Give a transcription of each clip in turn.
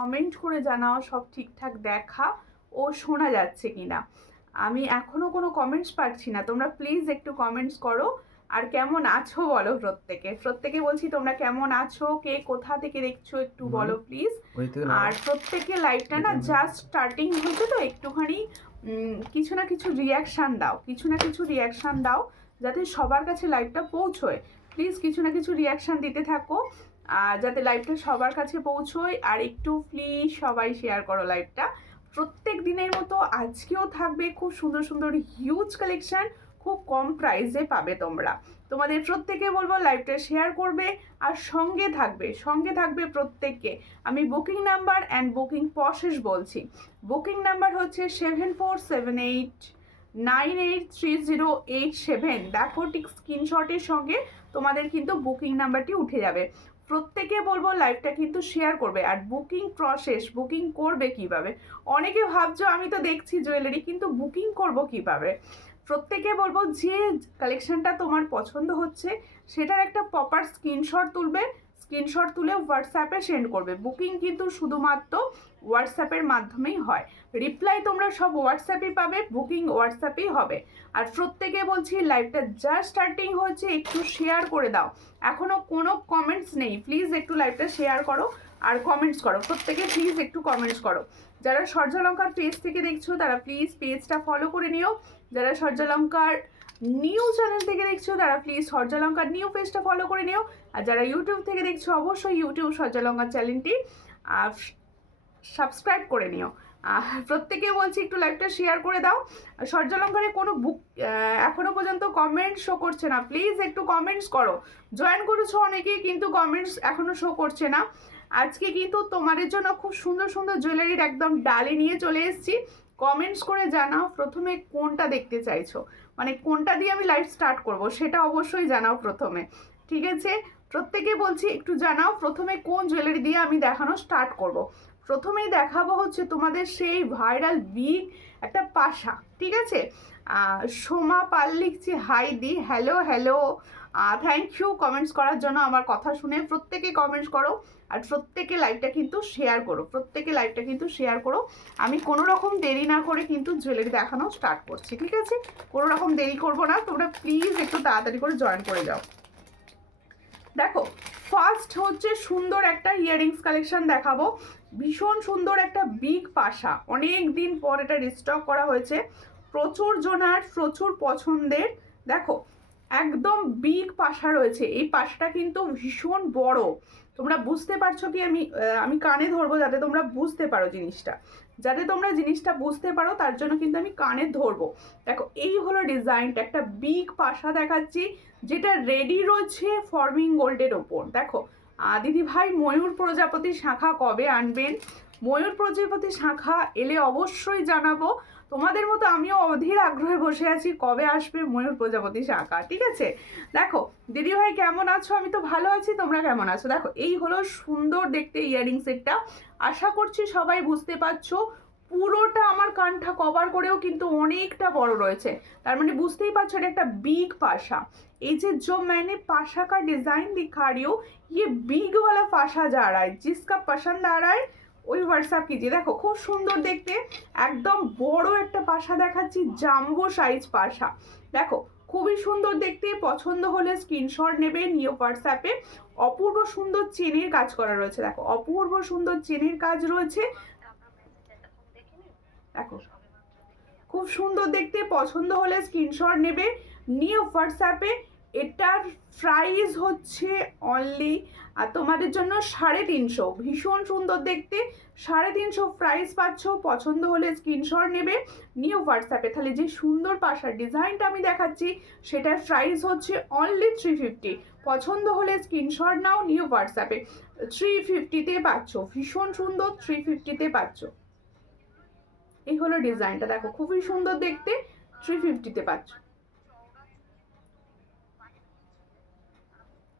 Comment করে জানাও সব ঠিকঠাক দেখা ও শোনা যাচ্ছে কিনা। আমি এখনো কোনো কমেন্টস পাচ্ছি না, তোমরা প্লিজ একটু কমেন্টস করো। আর কেমন আছো বলো প্রত্যেকে বলছি তোমরা কেমন আছো, কে কোথা থেকে দেখছো একটু বলো প্লিজ। আর প্রত্যেকে লাইভটা না জাস্ট স্টার্টিং হয়েছে তো একটুখানি কিছু না কিছু রিয়াকশান দাও যাতে সবার কাছে লাইভটা পৌঁছয়। প্লিজ কিছু না কিছু রিয়াকশান দিতে থাকো যাতে লাইভটা সবার কাছে পৌঁছয়। আর একটু প্লিজ সবাই শেয়ার করো লাইভটা। প্রত্যেক দিনের মতো আজকেও থাকবে খুব সুন্দর সুন্দর হিউজ কালেকশান, খুব কম প্রাইসে পাবে তোমরা। তোমাদের প্রত্যেকে বলবো লাইভটা শেয়ার করবে আর সঙ্গে থাকবে প্রত্যেককে। আমি booking number and booking process বলছি। বুকিং নাম্বার হচ্ছে 7478983087। দেখো ঠিক স্ক্রিনশটের সঙ্গে তোমাদের কিন্তু বুকিং নাম্বারটি উঠে যাবে। প্রত্যেকে বলবো লাইভটা কিন্তু শেয়ার করবে। আর বুকিং প্রসেস, বুকিং করবে কিভাবে, অনেকে ভাবছো আমি তো দেখছি জুয়েলারি কিন্তু বুকিং করব কিভাবে। প্রত্যেকে বলবো যে কালেকশনটা তোমার পছন্দ হচ্ছে সেটার একটা প্রপার স্ক্রিনশট তুলে হোয়াটসঅ্যাপে সেন্ড করবে। বুকিং কিন্তু শুধুমাত্র হোয়াটসঅ্যাপের মাধ্যমেই হয়। রিপ্লাই তোমরা সব হোয়াটসঅ্যাপেই পাবে, বুকিং হোয়াটসঅ্যাপেই হবে। আর প্রত্যেকে বলছি লাইভটা জাস্ট স্টার্টিং হচ্ছে, একটু শেয়ার করে দাও। এখনও কোনো কমেন্টস নেই, প্লিজ একটু লাইভটা শেয়ার করো আর কমেন্টস করো। প্রত্যেকে প্লিজ একটু কমেন্টস করো। যারা সূর্যালঙ্কার পেজ থেকে দেখছো তারা প্লিজ পেজটা ফলো করে নিও। যারা সূর্যালঙ্কার নিউ চ্যানেল থেকে দেখছো তারা প্লিজ সূর্যালঙ্কার নিউ পেজটা ফলো করে নিও। আর যারা ইউটিউব থেকে দেখছো অবশ্যই ইউটিউব সূর্যালঙ্কার চ্যানেলটি সাবস্ক্রাইব করে নিও। প্রত্যেকে বলছি একটু লাইভটা শেয়ার করে দাও। সূর্যালঙ্কারে কোনো বুক এখনো পর্যন্ত কমেন্ট শো করছে না, প্লিজ একটু কমেন্টস করো। জয়েন করেছো অনেকেই কিন্তু কমেন্টস এখনো শো করছে না। আজকে কিন্তু তোমাদের জন্য খুব সুন্দর সুন্দর জুয়েলারির একদম ডালে নিয়ে চলে এসেছি। কমেন্টস করে জানাও প্রথমে কোনটা দেখতে চাইছো, মানে কোনটা দিয়ে আমি লাইভ স্টার্ট করব সেটা অবশ্যই জানাও প্রথমে, ঠিক আছে? প্রত্যেকে বলছি একটু জানাও প্রথমে কোন জুয়েলারি দিয়ে আমি দেখানো স্টার্ট করব। প্রথমেই দেখাবো হচ্ছে তোমাদের সেই ভাইরাল বিগ একটা পাশা, ঠিক আছে? সোমা পাল লিখছি হাই দি, হ্যালো থ্যাংক ইউ কমেন্টস করার জন্য। আমার কথা শুনে প্রত্যেকে কমেন্টস করো আর প্রত্যেকে লাইভটা কিন্তু শেয়ার করো। আমি কোনো রকম দেরি না করে কিন্তু জুয়েলারি দেখানো স্টার্ট করছি, ঠিক আছে? কোনো রকম দেরি করবো না, তোমরা প্লিজ একটু তাড়াতাড়ি করে জয়েন করে যাও। দেখো ফার্স্ট হচ্ছে সুন্দর একটা ইয়াররিংস কালেকশন দেখাবো। ভীষণ সুন্দর একটা বিগ পাশা, অনেক দিন পর এটা রিস্টক করা হয়েছে, প্রচুর জনার প্রচুর পছন্দের। দেখো একদম বিগ পাশা রয়েছে, এই পাশাটা কিন্তু ভীষণ বড়। তোমরা বুঝতে পারছো কি? আমি কানে ধরবো যাতে তোমরা বুঝতে পারো জিনিসটা বুঝতে পারো, তার জন্য কিন্তু আমি কানে ধরবো। দেখো এই হলো ডিজাইনটা, একটা বিগ পাশা দেখাচ্ছি যেটা রেডি রয়েছে ফর্মিং গোল্ডের ওপর। দেখো দিদি ভাই ময়ূর প্রজাপতি শাঁখা কবে আনবেন? ময়ূর প্রজাপতি শাঁখা এলে অবশ্যই জানাবো। তোমাদের মতো আমিও অধীর আগ্রহে বসে আছি কবে আসবে ময়ূর প্রজাপতি শাঁখা, ঠিক আছে? দেখো দিদি ভাই কেমন আছো? আমি তো ভালো আছি, তোমরা কেমন আছো? দেখো এই হলো সুন্দর দেখতে ইয়াররিং সেটটা, আশা করছি সবাই বুঝতে পারছো। পুরোটা আমার কানটা কভার করেও কিন্তু অনেকটা বড় রয়েছে, তার মানে বুঝতেই পারছো এটা একটা বিগ पाशा। ये जो मैंने पाशा का डिज़ाइन दिखा रही हूँ, ये बिग वाला पाशा जा रहा है। जिसका पसंद आ रहा है ওই হোয়াটসঅ্যাপ कीजिए। দেখো খুব সুন্দর দেখতে, একদম বড় একটা পাশা দেখাচ্ছি, জাম্বো সাইজ পাশা। দেখো খুবই সুন্দর দেখতে, পছন্দ হলে স্ক্রিনশট নেবে, নিয়ে হোয়াটসঅ্যাপে। অপূর্ব সুন্দর চেনের কাজ করা রয়েছে, দেখো অপূর্ব সুন্দর চেনের কাজ রয়েছে। দেখো খুব সুন্দর দেখতে, পছন্দ হলে স্ক্রিনশট নেবে, নিয়ে হোয়াটসঅ্যাপে। এটার প্রাইস হচ্ছে অনলি তোমাদের জন্য 350। ভীষণ সুন্দর দেখতে, 350 প্রাইস পাচ্ছ। পছন্দ হলে স্ক্রিনশট নেবে, নিয়ে হোয়াটসঅ্যাপে। তাহলে যে সুন্দর পাশার ডিজাইনটা আমি দেখাচ্ছি সেটার প্রাইস হচ্ছে অনলি 350। পছন্দ হলে স্ক্রিনশট নাও, নিয়ে হোয়াটসঅ্যাপে। 350-তে পাচ্ছ, ভীষণ সুন্দর 350-তে পাচ্ছ। এই হলো ডিজাইনটা, দেখো খুবই সুন্দর দেখতে, 350-তে পাচ্ছ।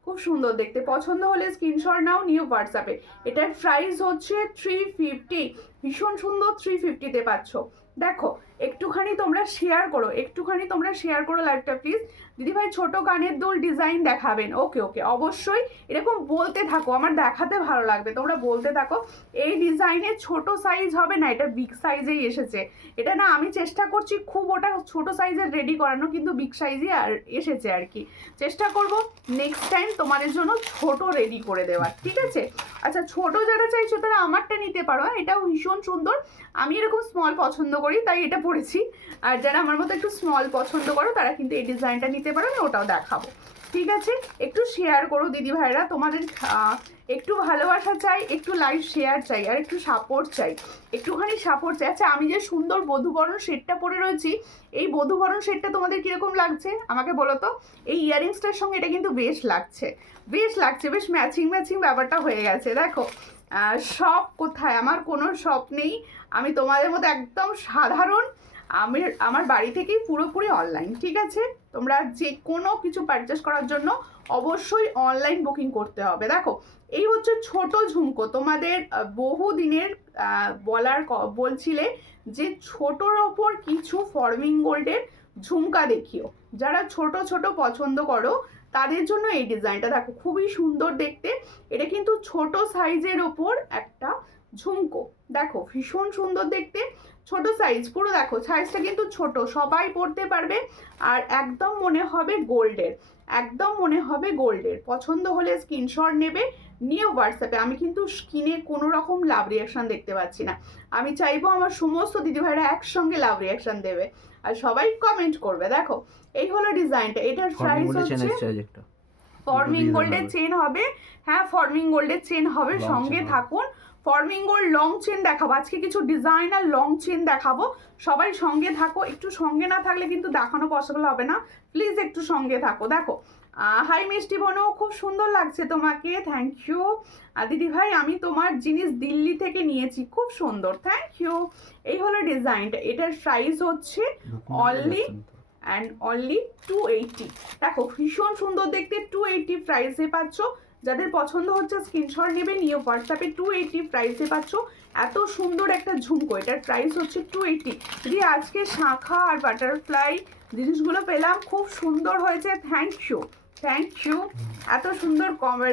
খুব সুন্দর দেখতে, পছন্দ হলে স্ক্রিনশট নাও, নিয়ে হোয়াটসঅ্যাপে। এটার প্রাইস হচ্ছে 350, ভীষণ সুন্দর 350-তে পাচ্ছ। দেখো একটুখানি তোমরা শেয়ার করো, একটুখানি তোমরা শেয়ার করো লাইভটা প্লিজ। দিদিভাই ছোট কানের দুল ডিজাইন দেখাবেন, ওকে ওকে অবশ্যই এরকম বলতে থাকো, আমার দেখাতে ভালো লাগবে, তোমরা বলতে থাকো। এই ডিজাইনের ছোট সাইজ হবে না, এটা বিগ সাইজেই এসেছে। এটা না আমি চেষ্টা করছি খুব ওটা ছোট সাইজের রেডি করানো, কিন্তু বিগ সাইজে আর এসেছে আর কি। চেষ্টা করব নেক্সট টাইম তোমাদের জন্য ছোট রেডি করে দেওয়ার, ঠিক আছে? আচ্ছা ছোট যারা চাইছো তারা আমারটা নিতে পারো, এটাও ভীষণ সুন্দর। আমি এরকম স্মল পছন্দ করি তাই এটা পরেছি, আর যারা আমার মতো একটু স্মল পছন্দ করো তারা কিন্তু এই ডিজাইনটা নিতে পারো, আমি ওটাও দেখাবো, ঠিক আছে? একটু শেয়ার করো দিদি ভাইরা, তোমাদের একটু ভালোবাসা চাই, একটু লাইভ শেয়ার চাই, আর একটু সাপোর্ট চাই, একটুখানি সাপোর্ট চাই। আচ্ছা আমি যে সুন্দর বধূবরণ সেটটা পরে রয়েছি, এই বধূবরণ সেটটা তোমাদের কীরকম লাগছে আমাকে বলো তো? এই ইয়ারিংসটার সঙ্গে এটা কিন্তু বেশ লাগছে, বেশ লাগছে, বেশ ম্যাচিং ম্যাচিং ব্যাপারটা হয়ে গেছে। দেখো শপ কোথায়, আমার কোনো শপ নেই, আমি তোমাদের মতো একদম সাধারণ, আমার বাড়ি থেকেই পুরোপুরি অনলাইন, ঠিক আছে? তোমরা যে কোনো কিছু পারচেস করার জন্য অবশ্যই অনলাইন বুকিং করতে হবে। দেখো এই হচ্ছে ছোট ঝুমকো, তোমাদের বহু দিনের বলছিলে যে ছোটোর ওপর কিছু ফর্মিং গোল্ডের ঝুমকা দেখিও, যারা ছোট ছোট পছন্দ করো তাদের জন্য এই ডিজাইনটা দেখো খুবই সুন্দর দেখতে। এটা কিন্তু ছোট সাইজের ওপর একটা ঝুমকো, দেখো ভীষণ সুন্দর দেখতে, ছোট সাইজ পুরো, দেখো সাইজটা কিন্তু ছোট, সবাই পরতে পারবে, আর একদম মনে হবে গোল্ডের, একদম মনে হবে গোল্ডের। পছন্দ হলে স্ক্রিনশট নেবে, নিয়ে হোয়াটসঅ্যাপে, আমি কিন্তু স্ক্রিনে কোনো রকম লাভ রিয়াকশান দেখতে পাচ্ছি না, আমি চাইবো আমার সমস্ত দিদিভাইরা একসঙ্গে লাভ রিয়াকশান দেবে আর সবাই কমেন্ট করবে। দেখো এই হলো ডিজাইনটা, এটার প্রাইস হচ্ছে ফর্মিং গোল্ডের চেন হবে, হ্যাঁ ফর্মিং গোল্ডের চেন হবে, সঙ্গে থাকুন। ফর্মিং গোল্ড লং চেন দেখাবো আজকে, কিছু ডিজাইনার লং চেন দেখাবো, সবাই সঙ্গে থাকো, একটু সঙ্গে না থাকলে কিন্তু দেখানো পসিবল হবে না, প্লিজ একটু সঙ্গে থাকো। দেখো হাই মিষ্টি বোনও খুব সুন্দর লাগছে তোমাকে, থ্যাংক ইউ। দিদি ভাই আমি তোমার জিনিস দিল্লি থেকে নিয়েছি, খুব সুন্দর, থ্যাংক ইউ। এই হলো ডিজাইনটা, এটার প্রাইস হচ্ছে অনলি অ্যান্ড অনলি 280। দেখো ভীষণ সুন্দর দেখতে, 280 প্রাইসে পাচ্ছ, যাদের পছন্দ হচ্ছে স্ক্রিনশট নেবে, নিয়ে হোয়াটসঅ্যাপে 280 প্রাইসে পাচ্ছ। এত সুন্দর একটা ঝুমকো, এটার প্রাইস হচ্ছে 280। যদি আজকে শাঁখা আর বাটারফ্লাই জিনিসগুলো পেলাম, খুব সুন্দর হয়েছে, থ্যাংক ইউ, থ্যাংক ইউ। এত সুন্দর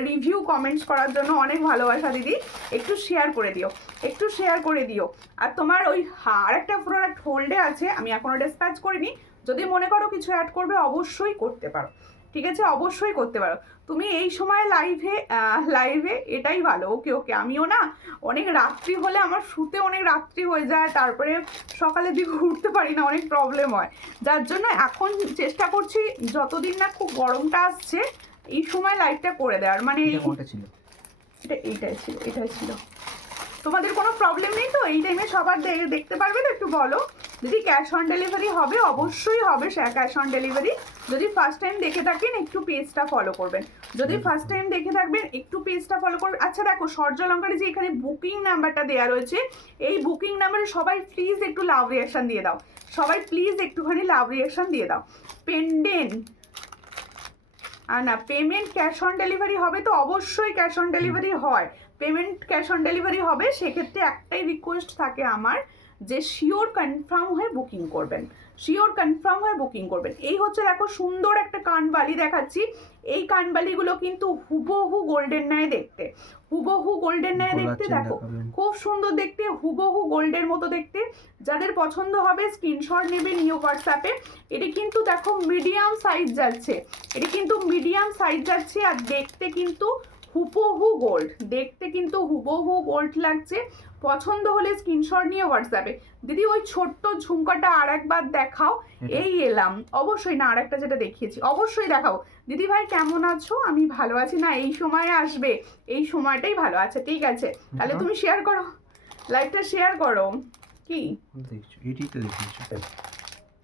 রিভিউ কমেন্টস করার জন্য অনেক ভালোবাসা দিদি, একটু শেয়ার করে দিও, একটু শেয়ার করে দিও। আর তোমার ওই আর একটা প্রোডাক্ট হোল্ডে আছে, আমি এখনও ডিসপ্যাচ করিনি, যদি মনে করো কিছু অ্যাড করবে অবশ্যই করতে পারো, ঠিক আছে? অবশ্যই করতে পারো তুমি এই সময় লাইভে এটাই ভালো। ওকে ওকে, আমিও না অনেক রাত্রি হলে আমার শুতে অনেক রাত্রি হয়ে যায়, তারপরে সকালের দিকে উঠতে পারি না, অনেক প্রবলেম হয়, যার জন্য এখন চেষ্টা করছি যতদিন না খুব গরমটা আসছে এই সময় লাইভটা করে দেওয়ার, মানে এটাই ছিল। তোমাদের কোনো প্রবলেম নেই তো? এই টাইমে সবার দেখতে পারবে তো? একটু বলো দিদি, ক্যাশ অন ডেলিভারি হবে? অবশ্যই হবে ক্যাশ অন ডেলিভারি। যদি ফার্স্ট টাইম দেখে থাকেন একটু পেজটা ফলো করবেন, যদি ফার্স্ট টাইম দেখে থাকবেন একটু পেজটা ফলো করবেন। আচ্ছা দেখো সূর্যালঙ্কারে যে এখানে বুকিং নাম্বারটা দেওয়া রয়েছে, এই বুকিং নাম্বারে সবাই প্লিজ একটু লাভ রিয়াকশান দিয়ে দাও, সবাই প্লিজ একটুখানি লাভ রিয়াকশান দিয়ে দাও। পেন্ডেন্ট না, পেমেন্ট ক্যাশ অন ডেলিভারি হবে তো? অবশ্যই ক্যাশ অন ডেলিভারি হয়, পেমেন্ট ক্যাশ অন ডেলিভারি হবে। সেক্ষেত্রে একটাই রিকোয়েস্ট থাকে আমার, যে শিওর কনফার্ম হয়ে বুকিং করবেন, শিওর কনফার্ম হয়ে বুকিং করবেন। এই হচ্ছে দেখো সুন্দর একটা কানবালি দেখাচ্ছি, এই কানবালিগুলো কিন্তু হুবহু গোল্ডের ন্যায় দেখতে, হুবহু গোল্ডের ন্যায় দেখতে, দেখো খুব সুন্দর দেখতে, হুবহু গোল্ডের মতো দেখতে। যাদের পছন্দ হবে স্ক্রিনশট নেবে, নিয়ে হোয়াটসঅ্যাপে। এটা কিন্তু দেখো মিডিয়াম সাইজ যাচ্ছে, এটা কিন্তু মিডিয়াম সাইজ যাচ্ছে, আর দেখতে কিন্তু হুবহু গোল্ড, দেখতে কিন্তু হুবহু গোল্ড লাগছে। পছন্দ হলে স্ক্রিনশট নিয়ে হোয়াটসঅ্যাপে। দিদি ওই ছোট্ট ঝুমকাটা আর একবার দেখাও, এই এলাম। অবশ্যই না, আর একটা যেটা দেখিয়েছি অবশ্যই দেখাও। দিদি ভাই কেমন আছো? আমি ভালো আছি। না এই সময়ে আসবে, এই সময়টাই ভালো। আচ্ছা ঠিক আছে, তাহলে তুমি শেয়ার করো, লাইভটা শেয়ার করো। কি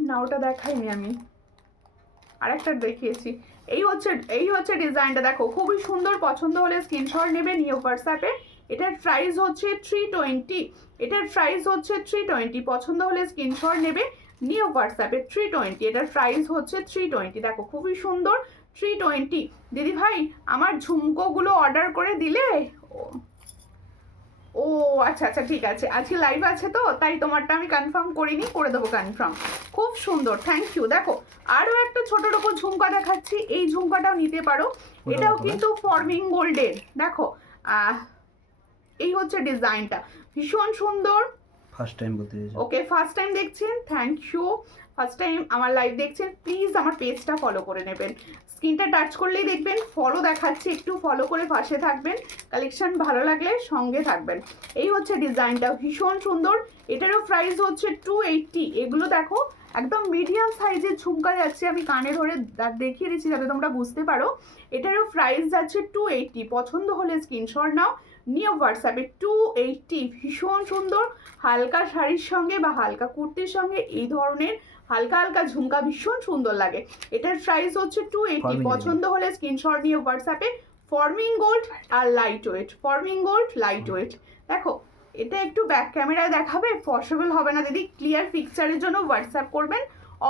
না ওটা দেখাইনি আমি, আরেকটা দেখিয়েছি। এই হচ্ছে ডিজাইনটা, দেখো খুবই সুন্দর। পছন্দ হলে স্ক্রিনশট নেবে, নিয়ে হোয়াটসঅ্যাপে। এটার প্রাইস হচ্ছে 320, এটার প্রাইস হচ্ছে 320। পছন্দ হলে স্ক্রিনশট নেবে, নিয়ে হোয়াটসঅ্যাপে। 320, এটার প্রাইস হচ্ছে 320। দেখো খুবই সুন্দর, 320। দিদি ভাই আমার ঝুমকোগুলো অর্ডার করে দিলে, ও আচ্ছা আচ্ছা ঠিক আছে, আজকে লাইভ আছে তো তাই তোমারটা আমি কনফার্ম করিনি, করে দেবো কনফার্ম। খুব সুন্দর, থ্যাংক ইউ। দেখো আরও একটা ছোটোর ওপর ঝুমকা দেখাচ্ছি, এই ঝুমকাটাও নিতে পারো, এটাও কিন্তু ফর্মিং গোল্ডের। দেখো এই হচ্ছে ডিজাইনটা, ভীষণ সুন্দর। ফার্স্ট টাইম বলতে ওকে ফার্স্ট টাইম দেখছেন, থ্যাংক ইউ। ফার্স্ট টাইম আমার লাইভ দেখছেন, প্লিজ আমার পেজটা ফলো করে নেবেন, স্ক্রিনটা টাচ করলেই দেখবেন ফলো দেখাচ্ছে, একটু ফলো করে পাশে থাকবেন, কালেকশন ভালো লাগলে সঙ্গে থাকবেন। এই হচ্ছে ডিজাইনটা, ভীষণ সুন্দর। এটারও প্রাইস হচ্ছে 280। এগুলো দেখো একদম মিডিয়াম সাইজের ঝুমকা যাচ্ছে, আমি কানে ধরে দেখিয়ে দিচ্ছি যাতে তোমরা বুঝতে পারো। এটারও প্রাইস যাচ্ছে 280। পছন্দ হলে স্ক্রিনশট নাও, নিউ হোয়াটসঅ্যাপে। 280, ভীষণ সুন্দর। হালকা শাড়ির সঙ্গে বা হালকা কুর্তির সঙ্গে এই ধরনের হালকা হালকা ঝুমকা ভীষণ সুন্দর লাগে। এটার প্রাইস হচ্ছে 280। পছন্দ হলে স্ক্রিনশট নিয়ে হোয়াটসঅ্যাপে। ফর্মিং গোল্ড আর light weight, forming gold light weight. দেখো এটা একটু ব্যাক ক্যামেরায় দেখাবে, পসিবল হবে না দিদি, ক্লিয়ার পিকচারের জন্য হোয়াটসঅ্যাপ করবেন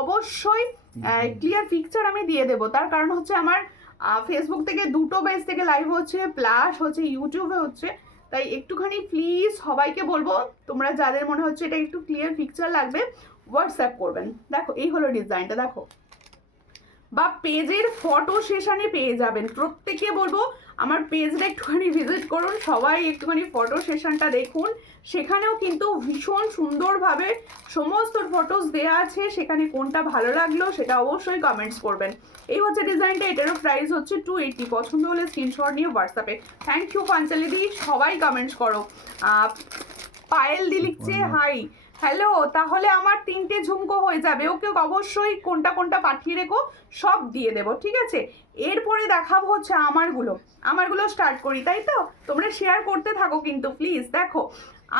অবশ্যই। ক্লিয়ার পিকচার আমি দিয়ে দেবো, তার কারণ হচ্ছে আমার ফেসবুক থেকে দুটো পেজ থেকে লাইভ হচ্ছে, প্লাস হচ্ছে ইউটিউবে হচ্ছে, তাই একটুখানি প্লিজ সবাইকে বলবো তোমরা যাদের মনে হচ্ছে এটা একটু ক্লিয়ার পিকচার লাগবে হোয়াটসঅ্যাপ করবেন। দেখো এই হলো ডিজাইনটা, দেখো বা পেজের ফটো সেশনে পেয়ে যাবেন। প্রত্যেকে বলবো আমার পেজটা একটুখানি ভিজিট করুন, সবাই একটুখানি ফটো সেশনটা দেখুন, সেখানেও কিন্তু ভীষণ সুন্দরভাবে সমস্ত ফটোস দেওয়া আছে, সেখানে কোনটা ভালো লাগলো সেটা অবশ্যই কমেন্টস করবেন। এই হচ্ছে ডিজাইনটা, এটারও প্রাইস হচ্ছে 280। পছন্দ হলে স্ক্রিনশট নিয়ে হোয়াটসঅ্যাপে। থ্যাংক ইউ পাঞ্চালি দি, সবাই কমেন্টস করো। পায়েল দি লিখছে হাই, হ্যালো। তাহলে আমার 3টে ঝুমকো হয়ে যাবে, ওকে অবশ্যই কোনটা কোনটা পাঠিয়ে রেখো, সব দিয়ে দেবো, ঠিক আছে। এরপরে দেখাবো হচ্ছে আমারগুলো স্টার্ট করি, তাই তো তোমরা শেয়ার করতে থাকো কিন্তু প্লিজ। দেখো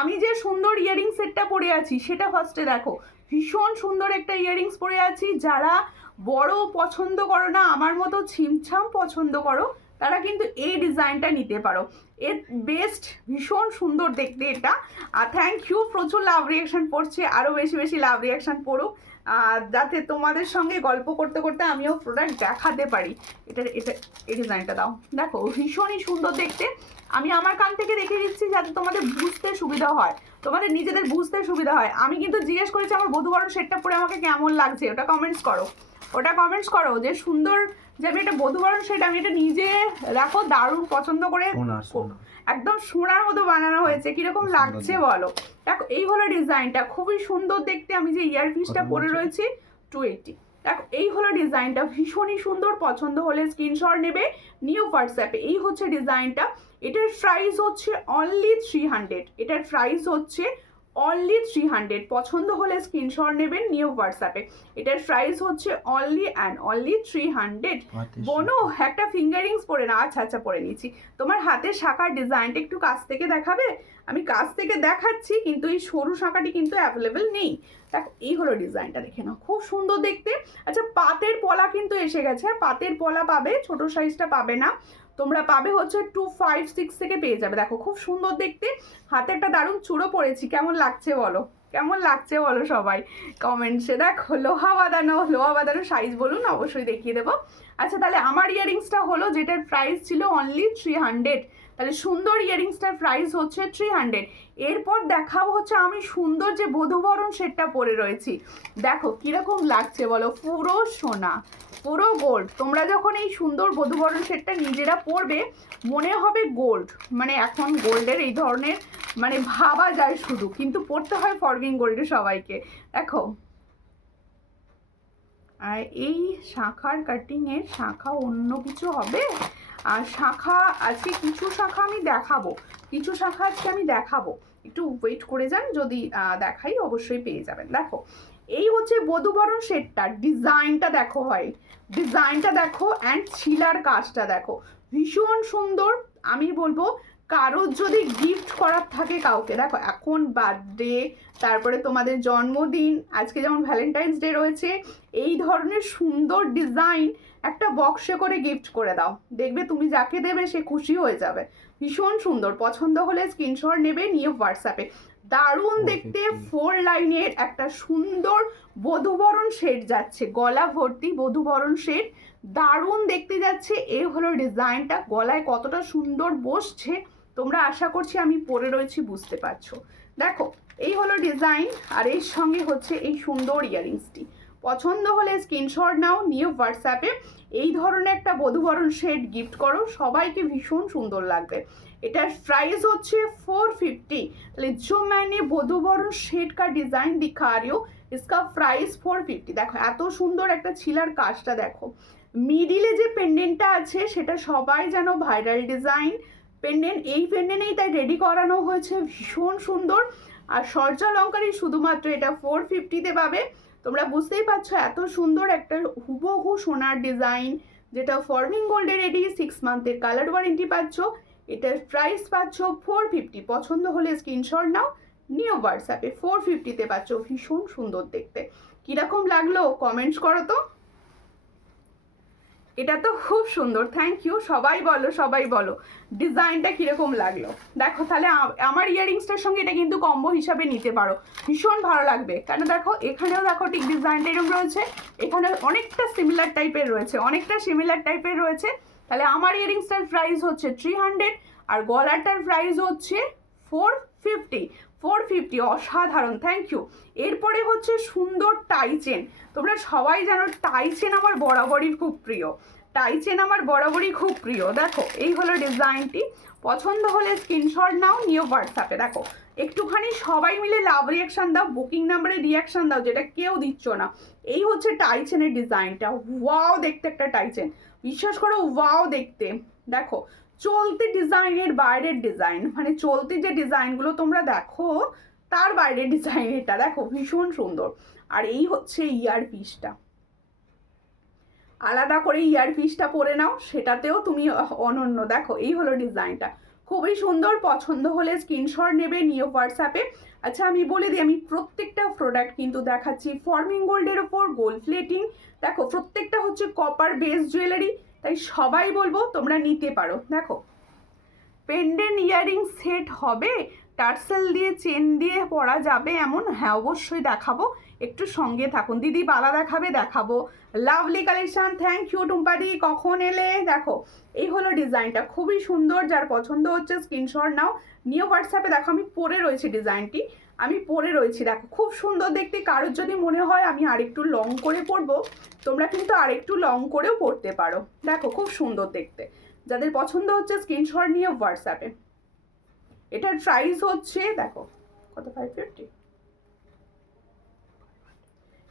আমি যে সুন্দর ইয়ারিং সেটটা পরে আছি সেটা ফার্স্টে দেখো, ভীষণ সুন্দর একটা ইয়ারিংস পরে আছি। যারা বড় পছন্দ করো না, আমার মতো ছিমছাম পছন্দ করো, তারা কিন্তু এই ডিজাইনটা নিতে পারো, এর বেস্ট, ভীষণ সুন্দর দেখতে এটা। আর থ্যাংক ইউ, প্রচুর লাভ রিয়াকশান পড়ছে, আরও বেশি বেশি লাভ রিয়াকশান পড়ুক, যাতে তোমাদের সঙ্গে গল্প করতে করতে আমিও প্রোডাক্ট দেখাতে পারি। এটা এই ডিজাইনটা দাও, দেখো ভীষণই সুন্দর দেখতে। আমি আমার কান থেকে দেখে দিচ্ছি যাতে তোমাদের বুঝতে সুবিধা হয়, তোমাদের নিজেদের বুঝতে সুবিধা হয়। আমি কিন্তু জিজ্ঞেস করেছি আমার বধূবরণ সেটটা পরে আমাকে কেমন লাগছে, ওটা কমেন্টস করো, ওটা কমেন্টস করো যে সুন্দর, যে আমি এটা বধূবরণ সেট, আমি এটা নিজে দেখো দারুণ পছন্দ করে একদম সোনার মতো বানানো হয়েছে, কিরকম লাগছে বলো। দেখো এই হলো ডিজাইনটা, খুবই সুন্দর দেখতে। আমি যে ইয়ারপিসটা পরে রয়েছি 280। দেখো এই হলো ডিজাইনটা, ভীষণই সুন্দর। পছন্দ হলে স্ক্রিনশট নেবে নিউ হোয়াটসঅ্যাপে। এই হচ্ছে ডিজাইনটা, এটার প্রাইস হচ্ছে অনলি 300। এটার প্রাইস হচ্ছে অনলি 300। পছন্দ হলে স্ক্রিনশট নেবেন নিউ হোয়াটসঅ্যাপে। এটার প্রাইস হচ্ছে অনলি অ্যান্ড অনলি 300। বোনো একটা ফিঙ্গারিংস পরে না, আচ্ছা আচ্ছা পরে নিচ্ছি। তোমার হাতের শাখার ডিজাইনটা একটু কাছ থেকে দেখাবে, আমি কাছ থেকে দেখাচ্ছি কিন্তু এই সরু শাখাটি কিন্তু অ্যাভেলেবেল নেই। দেখো এই হলো ডিজাইনটা, দেখে নাও, খুব সুন্দর দেখতে। আচ্ছা পাতের পলা কিন্তু এসে গেছে, পাতের পলা পাবে, ছোট সাইজটা পাবে না, তোমরা পাবে হচ্ছে 256 থেকে পেয়ে যাবে। দেখো খুব সুন্দর দেখতে, হাতে একটা দারুণ চূড়ো পরেছি, কেমন লাগছে বলো, কেমন লাগছে বলো সবাই কমেন্টসে। দেখো লোহা বাঁধানো সাইজ বলুন, অবশ্যই দেখিয়ে দেবো। আচ্ছা তাহলে আমার ইয়ারিংসটা হলো যেটার প্রাইস ছিল অনলি 300, তাহলে সুন্দর ইয়ারিংসটার প্রাইস হচ্ছে 300। এরপর দেখাবো হচ্ছে আমি সুন্দর যে বধূবরণ সেটটা পরে রয়েছি, দেখো কিরকম লাগছে বলো, পুরো সোনা, পুরো গোল্ড। তোমরা যখন এই সুন্দর বধূবরণ সেটটা নিজেরা পরবে মনে হবে গোল্ড, মানে এখন গোল্ডের এই ধরনের মানে ভাবা যায় শুধু, কিন্তু পড়তে হয় ফর্মিং গোল্ডে সবাইকে। দেখো আর এই শাখার কাটিংয়ের শাখা অন্য কিছু হবে, আর শাখা আজকে কিছু শাখা আমি দেখাবো, কিছু শাখা আজকে আমি দেখাবো, একটু ওয়েট করে যান, যদি দেখাই অবশ্যই পেয়ে যাবেন। দেখো এই হচ্ছে বধূবরণ সেটটা, ডিজাইনটা দেখো হয়, ডিজাইনটা দেখো অ্যান্ড ছিলার কাজটা দেখো, ভীষণ সুন্দর। আমি বলবো কারোর যদি গিফট করার থাকে কাউকে, দেখো এখন বার্থডে, তারপরে তোমাদের জন্মদিন, আজকে যেমন ভ্যালেন্টাইন্স ডে রয়েছে, এই ধরনের সুন্দর ডিজাইন একটা বক্সে করে গিফট করে দাও, দেখবে তুমি যাকে দেবে সে খুশি হয়ে যাবে। ভীষণ সুন্দর, পছন্দ হলে স্ক্রিনশট নেবে নিয়ে হোয়াটসঅ্যাপে। দারুণ দেখতে 4 লাইনের একটা সুন্দর বধূবরণ সেট যাচ্ছে, গলা ভর্তি বধূবরণ সেট, দারুণ দেখতে যাচ্ছে। এই হলো ডিজাইনটা, গলায় কতটা সুন্দর বসছে তোমরা আশা করছি আমি পরে রয়েছি বুঝতে পারছো। দেখো এই হলো ডিজাইন, আর এর সঙ্গে হচ্ছে এই সুন্দর ইয়ারিংসটি। পছন্দ হলে স্ক্রিনশট নাও, নিয়ে হোয়াটসঅ্যাপে এই ধরনের একটা বধূবরণ সেট গিফট করো, সবাইকে ভীষণ সুন্দর লাগবে। এটার প্রাইস হচ্ছে 450। তাহলে जो मैंने বধূবরণ সেট का ডিজাইন दिखा रही हूँ इसका प्राइस 450। দেখো এত সুন্দর একটা ছিলার কাজটা দেখো, মিডিলে যে পেন্ডেন্টটা আছে সেটা সবাই জানো ভাইরাল ডিজাইন পেন্ডেন্ট, এই পেন্ডেন্টেই তাই রেডি করানো হয়েছে, ভীষণ সুন্দর। আর সূর্যালঙ্কারই শুধুমাত্র এটা 450-তে পাবে। তোমরা বুঝতেই পারছো এত সুন্দর একটা হুবহু সোনার ডিজাইন, যেটা ফর্মিং গোল্ডে রেডি, 6 মান্থের কালার ওয়ারেন্টি পাচ্ছ। এটার প্রাইস পাচ্ছ 450। পছন্দ হলে স্ক্রিনশট নাও, নিও হোয়াটসঅ্যাপে। 450-তে পাচ্ছ, ভীষণ সুন্দর দেখতে। কীরকম লাগলো কমেন্টস করো তো। এটা তো খুব সুন্দর, থ্যাংক ইউ। সবাই বলো সবাই বলো ডিজাইনটা কীরকম লাগলো। দেখো তাহলে আমার ইয়ারিংসটার সঙ্গে এটা কিন্তু কম্বো হিসাবে নিতে পারো, ভীষণ ভালো লাগবে। কেন দেখো এখানেও দেখো ঠিক ডিজাইনটা এরকম রয়েছে, এখানে অনেকটা সিমিলার টাইপের রয়েছে, অনেকটা সিমিলার টাইপের রয়েছে। তাহলে আমার ইয়ারিংসটার প্রাইস হচ্ছে 300, আর গলাটার প্রাইস হচ্ছে 450। 450 অসাধারণ, থ্যাংক ইউ। এরপরে হচ্ছে সুন্দর টাই চেন। তোমরা সবাই জানো টাই চেন আমার বরাবরই খুব প্রিয়, টাই চেন আমার বরাবরই খুব প্রিয়। দেখো এই হলো ডিজাইনটি, পছন্দ হলে স্ক্রিনশট নাও, নিয়ে হোয়াটসঅ্যাপে। দেখো একটুখানি সবাই মিলে লাভ রিয়াকশান দাও, বুকিং নাম্বারে রিয়াকশান দাও, যেটা কেউ দিচ্ছ না। এই হচ্ছে টাই চেনের ডিজাইনটা, ওয়াও দেখতে একটা টাই চেন, বিশ্বাস করো ওয়াও দেখতে। দেখো চলতি ডিজাইনের বাইরের ডিজাইন, মানে চলতি যে ডিজাইনগুলো তোমরা দেখো তার বাইরের ডিজাইন এটা, দেখো ভীষণ সুন্দর। আর এই হচ্ছে ইয়ার পিসটা, আলাদা করে ইয়ার পিসটা পরে নাও, সেটাতেও তুমি অনন্য। দেখো এই হলো ডিজাইনটা, খুবই সুন্দর। পছন্দ হলে স্ক্রিনশট নেবে, নিয়ে হোয়াটসঅ্যাপে। আচ্ছা আমি বলে দিই, আমি প্রত্যেকটা প্রোডাক্ট কিন্তু দেখাচ্ছি ফর্মিং গোল্ডের ওপর গোল্ড প্লেটিং। দেখো প্রত্যেকটা হচ্ছে কপার বেস জুয়েলারি, তাই সবাই বলবো তোমরা নিতে পারো। দেখো পেন্ডেন্ট ইয়ারিং সেট হবে, টার্সেল দিয়ে চেন দিয়ে পরা যাবে এমন? হ্যাঁ অবশ্যই দেখাবো, একটু সঙ্গে থাকুন। দিদি বালা দেখাবে, দেখাবো। লাভলি কালেকশন, থ্যাংক ইউ টুম্পাদি, কখন এলে। দেখো এই হলো ডিজাইনটা, খুবই সুন্দর। যার পছন্দ হচ্ছে স্ক্রিনশট নাও, নিয়ে হোয়াটসঅ্যাপে। দেখো আমি পরে রয়েছি ডিজাইনটি, আমি পরে রয়েছি, দেখো খুব সুন্দর দেখতে। কারোর যদি মনে হয় আমি আরেকটু লং করে পরবো, তোমরা কিন্তু আরেকটু লং করেও পরতে পারো। দেখো খুব সুন্দর দেখতে, যাদের পছন্দ হচ্ছে স্ক্রিনশট নিয়ে হোয়াটসঅ্যাপে। এটার প্রাইস হচ্ছে দেখো কত, 550।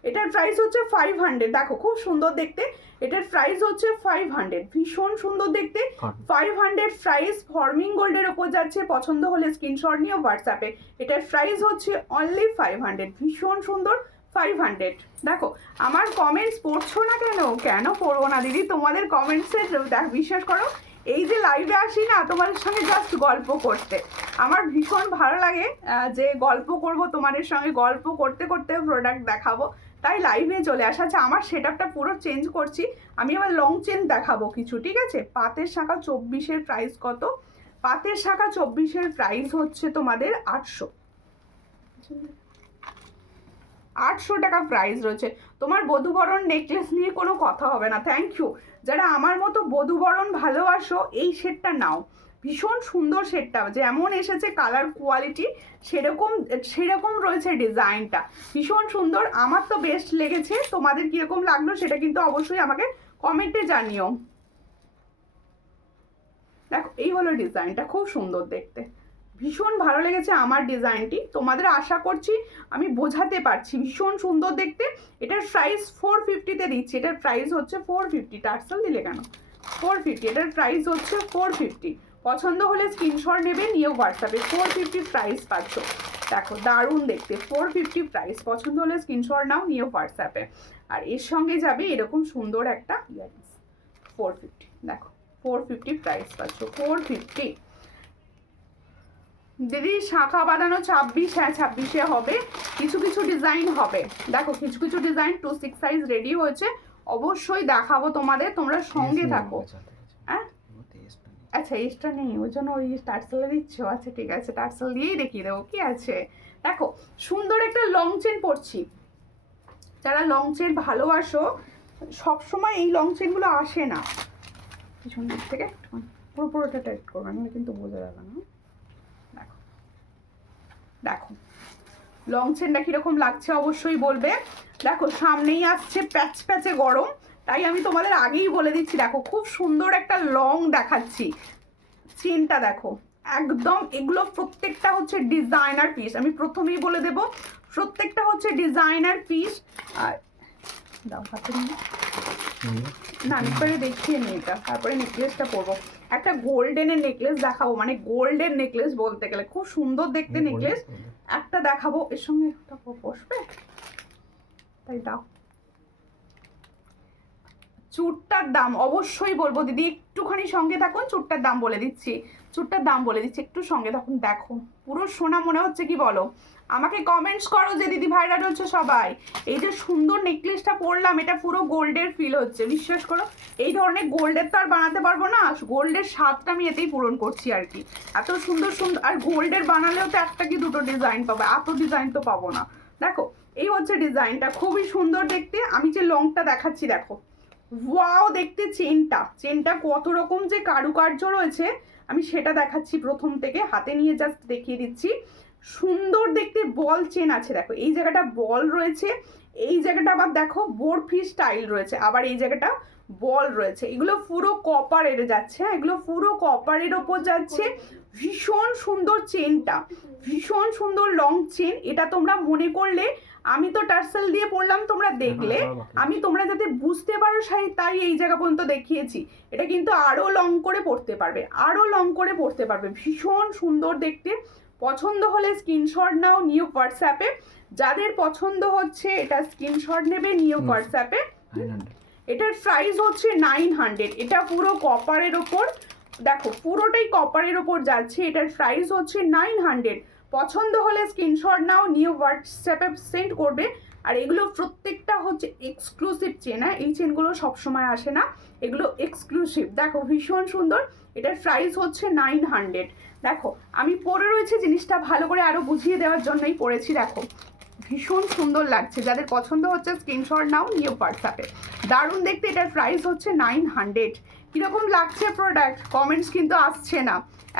এটার প্রাইস হচ্ছে 500। দেখো খুব সুন্দর দেখতে, এটার প্রাইস হচ্ছে 500, ভীষণ সুন্দর দেখতে। 500 প্রাইস, ফর্মিং গোল্ডের ওপর যাচ্ছে। পছন্দ হলে স্ক্রিনশট নিয়ে হোয়াটসঅ্যাপে। এটার প্রাইস হচ্ছে অনলি 500, ভীষণ সুন্দর। 500। দেখো আমার কমেন্টস পড়ছো না কেন? কেন পড়বো না দিদি, তোমাদের কমেন্টসের দেখ, বিশ্বাস করো এই যে লাইভে আসি না তোমাদের সঙ্গে জাস্ট গল্প করতে, আমার ভীষণ ভালো লাগে যে গল্প করব তোমাদের সঙ্গে, গল্প করতে করতে প্রোডাক্ট দেখাবো, তাই লাইভে চলে আসা। আচ্ছা আমার সেটআপটা পুরো চেঞ্জ করছি, আমি আবার লং চেন দেখাবো কিছু, ঠিক আছে। পাতের শাখা 24-এর প্রাইস কত? পাতের শাখা 24-এর প্রাইস হচ্ছে তোমাদের 800 টাকা প্রাইস রয়েছে। তোমার বধূবরণ নেকলেস নিয়ে কোনো কথা হবে না, থ্যাংক ইউ। যারা আমার মতো বধূবরণ ভালোবাসো এই সেটটা নাও, ভীষণ সুন্দর সেটটা, যেমন এসেছে কালার কোয়ালিটি সেরকম রয়েছে ডিজাইনটা, ভীষণ সুন্দর। আমার তো বেস্ট লেগেছে, তোমাদের কীরকম লাগলো সেটা কিন্তু অবশ্যই আমাকে কমেন্টে জানিও। দেখো এই হলো ডিজাইনটা, খুব সুন্দর দেখতে, ভীষণ ভালো লেগেছে আমার ডিজাইনটি, তোমাদের আশা করছি আমি বোঝাতে পারছি, ভীষণ সুন্দর দেখতে। এটার প্রাইস 450-তে দিচ্ছি, এটার প্রাইস হচ্ছে 450। টার্সেল দিলে কেন? 450, এটার প্রাইস হচ্ছে 450। পছন্দ হলে স্ক্রিনশট নেবে, নিয়ে হোয়াটসঅ্যাপে। 450 প্রাইস পাচ্ছ, দেখো দারুণ দেখতে, 450 প্রাইস। পছন্দ হলে স্ক্রিনশট নাও, নিয়ে হোয়াটসঅ্যাপে। আর এর সঙ্গে যাবে এরকম সুন্দর একটা ইয়ারিংস, 450। দেখো 450 প্রাইস পাচ্ছ, 450। দিদি শাখা বাঁধানো 26, হ্যাঁ 26-এ হবে, কিছু কিছু ডিজাইন হবে। দেখো কিছু কিছু ডিজাইন 2-6 সাইজ রেডি হয়েছে, অবশ্যই দেখাবো তোমাদের, তোমরা সঙ্গে থাকো। হ্যাঁ আচ্ছা এক্সট্রা নেই, ওই জন্য ওই টার্সেলে দিচ্ছ? আচ্ছা ঠিক আছে, টার্সেল দিয়েই দেখিয়ে দেবো, কি আছে। দেখো সুন্দর একটা লং চেন পরছি, যারা লং চেন ভালোবাসো, সবসময় এই লং চেনগুলো আসে না। পিছন দিক থেকে পুরোটা টাইট করবে, নাহলে কিন্তু বোঝা যাবে না। দেখো লং চেনটা কিরকম লাগছে অবশ্যই বলবে। দেখো সামনেই আসছে প্যাচ প্যাচে গরম, তাই আমি তোমাদের আগেই বলে দিচ্ছি। দেখো খুব সুন্দর একটা লং দেখাচ্ছি, চেনটা দেখো একদম। এগুলো প্রত্যেকটা হচ্ছে ডিজাইনার পিস, আমি প্রথমেই বলে দেব প্রত্যেকটা হচ্ছে ডিজাইনার পিস। আর দাও হাতে না, আমি পরে দেখিয়ে নিই এটা, তারপরে নেকলেসটা পরবো। একটা গোল্ডেনের নেকলেস দেখাবো, মানে গোল্ডের নেকলেস বলতে গেলে খুব সুন্দর দেখতে নেকলেস একটা দেখাবো। এর সঙ্গে একটা বসবে, তাই দাও। চুড়টার দাম অবশ্যই বলবো দিদি, একটুখানি সঙ্গে থাকুন, চুড়টার দাম বলে দিচ্ছি, চুড়টার দাম বলে দিচ্ছি, একটু সঙ্গে থাকুন। দেখো পুরো সোনা মনে হচ্ছে কি বলো? আমাকে কমেন্টস করো যে দিদি ভাইরাল হচ্ছে সবাই। এই যে সুন্দর নেকলেসটা পরলাম, এটা পুরো গোল্ডের ফিল হচ্ছে, বিশ্বাস করো। এই ধরনের গোল্ডের তো আর বানাতে পারবো না, গোল্ডের স্বাদটা আমি এতেই পূরণ করছি আর কি। এত সুন্দর সুন্দর, আর গোল্ডের বানালেও তো একটা কি দুটো ডিজাইন পাবো, এত ডিজাইন তো পাবো না। দেখো এই হচ্ছে ডিজাইনটা, খুবই সুন্দর দেখতে। আমি যে লংটা দেখাচ্ছি দেখো, ওয়াও দেখতে। চেনটা কত রকম যে কারুকার্য রয়েছে আমি সেটা দেখাচ্ছি প্রথম থেকে, হাতে নিয়ে জাস্ট দেখিয়ে দিচ্ছি। সুন্দর দেখতে বল চেন আছে, দেখো এই জায়গাটা বল রয়েছে, এই জায়গাটা আবার দেখো বরফি স্টাইল রয়েছে, আবার এই জায়গাটা বল রয়েছে। এগুলো পুরো কপারের যাচ্ছে, এগুলো পুরো কপারের ওপর যাচ্ছে। ভীষণ সুন্দর চেনটা, ভীষণ সুন্দর লং চেন। এটা তোমরা মনে করলে, আমি তো টার্সেল দিয়ে পড়লাম, তোমরা দেখলে, আমি তোমরা যাতে বুঝতে পারো তাই এই জায়গা পর্যন্ত দেখিয়েছি। এটা কিন্তু আরো লং করে পড়তে পারবে, আরো লং করে পড়তে পারবে, ভীষণ সুন্দর দেখতে। পছন্দ হলে স্ক্রিনশট নাও, নিউ হোয়াটসঅ্যাপে। যাদের পছন্দ হচ্ছে এটা স্ক্রিনশট নেবে, নিউ হোয়াটসঅ্যাপে। এটার প্রাইস হচ্ছে 900। এটা পুরো কপারের ওপর, দেখো পুরোটাই কপারের ওপর যাচ্ছে। এটার প্রাইস হচ্ছে 900। পছন্দ হলে স্ক্রিনশট নাও, নিউ হোয়াটসঅ্যাপে সেন্ড করবে। আর এগুলো প্রত্যেকটা হচ্ছে এক্সক্লুসিভ চেন, হ্যাঁ এই চেনগুলো সবসময় আসে না, এগুলো এক্সক্লুসিভ। দেখো ভীষণ সুন্দর, এটার প্রাইস হচ্ছে 900। দেখো আমি পরে রয়েছে জিনিসটা ভালো করে আরো বুঝিয়ে দেওয়ার জন্যই পরেছি। দেখো ভীষণ সুন্দর লাগছে, যাদের পছন্দ হচ্ছে স্ক্রিনশট নাও, নিউ হোয়াটসঅ্যাপে। দারুণ দেখতে, এটার প্রাইস হচ্ছে 900। কিরকম লাগছে প্রোডাক্ট? কমেন্টস কিন্তু আসছে না,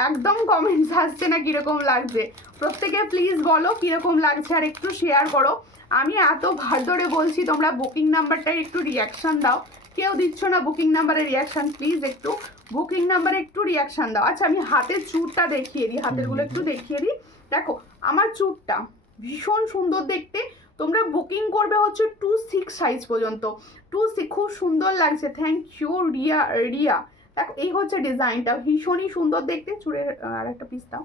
একদম কমেন্টস আসছে না কিরকম লাগছে। প্রত্যেকে প্লিজ বলো কিরকম লাগছে, আর একটু শেয়ার করো। আমি এত ভার ধরে বলছি তোমরা বুকিং নাম্বারটায় একটু রিয়াকশান দাও, কেউ দিচ্ছ না বুকিং নাম্বারে রিয়াকশান। প্লিজ একটু বুকিং নাম্বারে একটু রিয়াকশান দাও। আচ্ছা আমি হাতের চুড়টা দেখিয়ে দিই, হাতেরগুলো একটু দেখিয়ে দিই। দেখো আমার চুড়টা ভীষণ সুন্দর দেখতে। তোমরা বুকিং করবে হচ্ছে 2-6 সাইজ পর্যন্ত, 2-6, খুব সুন্দর লাগছে। Thank you Riya. দেখো এই হচ্ছে ডিজাইনটা, ভীষণই সুন্দর দেখতে। চুড়ের আর একটা পিস দাও।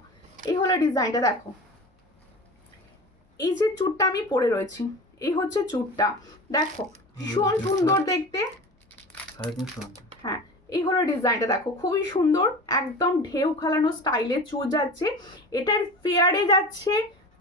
এই হলো ডিজাইনটা, দেখো এই যে চুড়টা আমি পরে রয়েছি, এই হচ্ছে চুড়টা, দেখো ভীষণ সুন্দর দেখতে। হ্যাঁ এই হলো ডিজাইনটা, দেখো খুবই সুন্দর, একদম ঢেউ খেলানো স্টাইলে চুড় যাচ্ছে। এটার পেয়ারে যাচ্ছে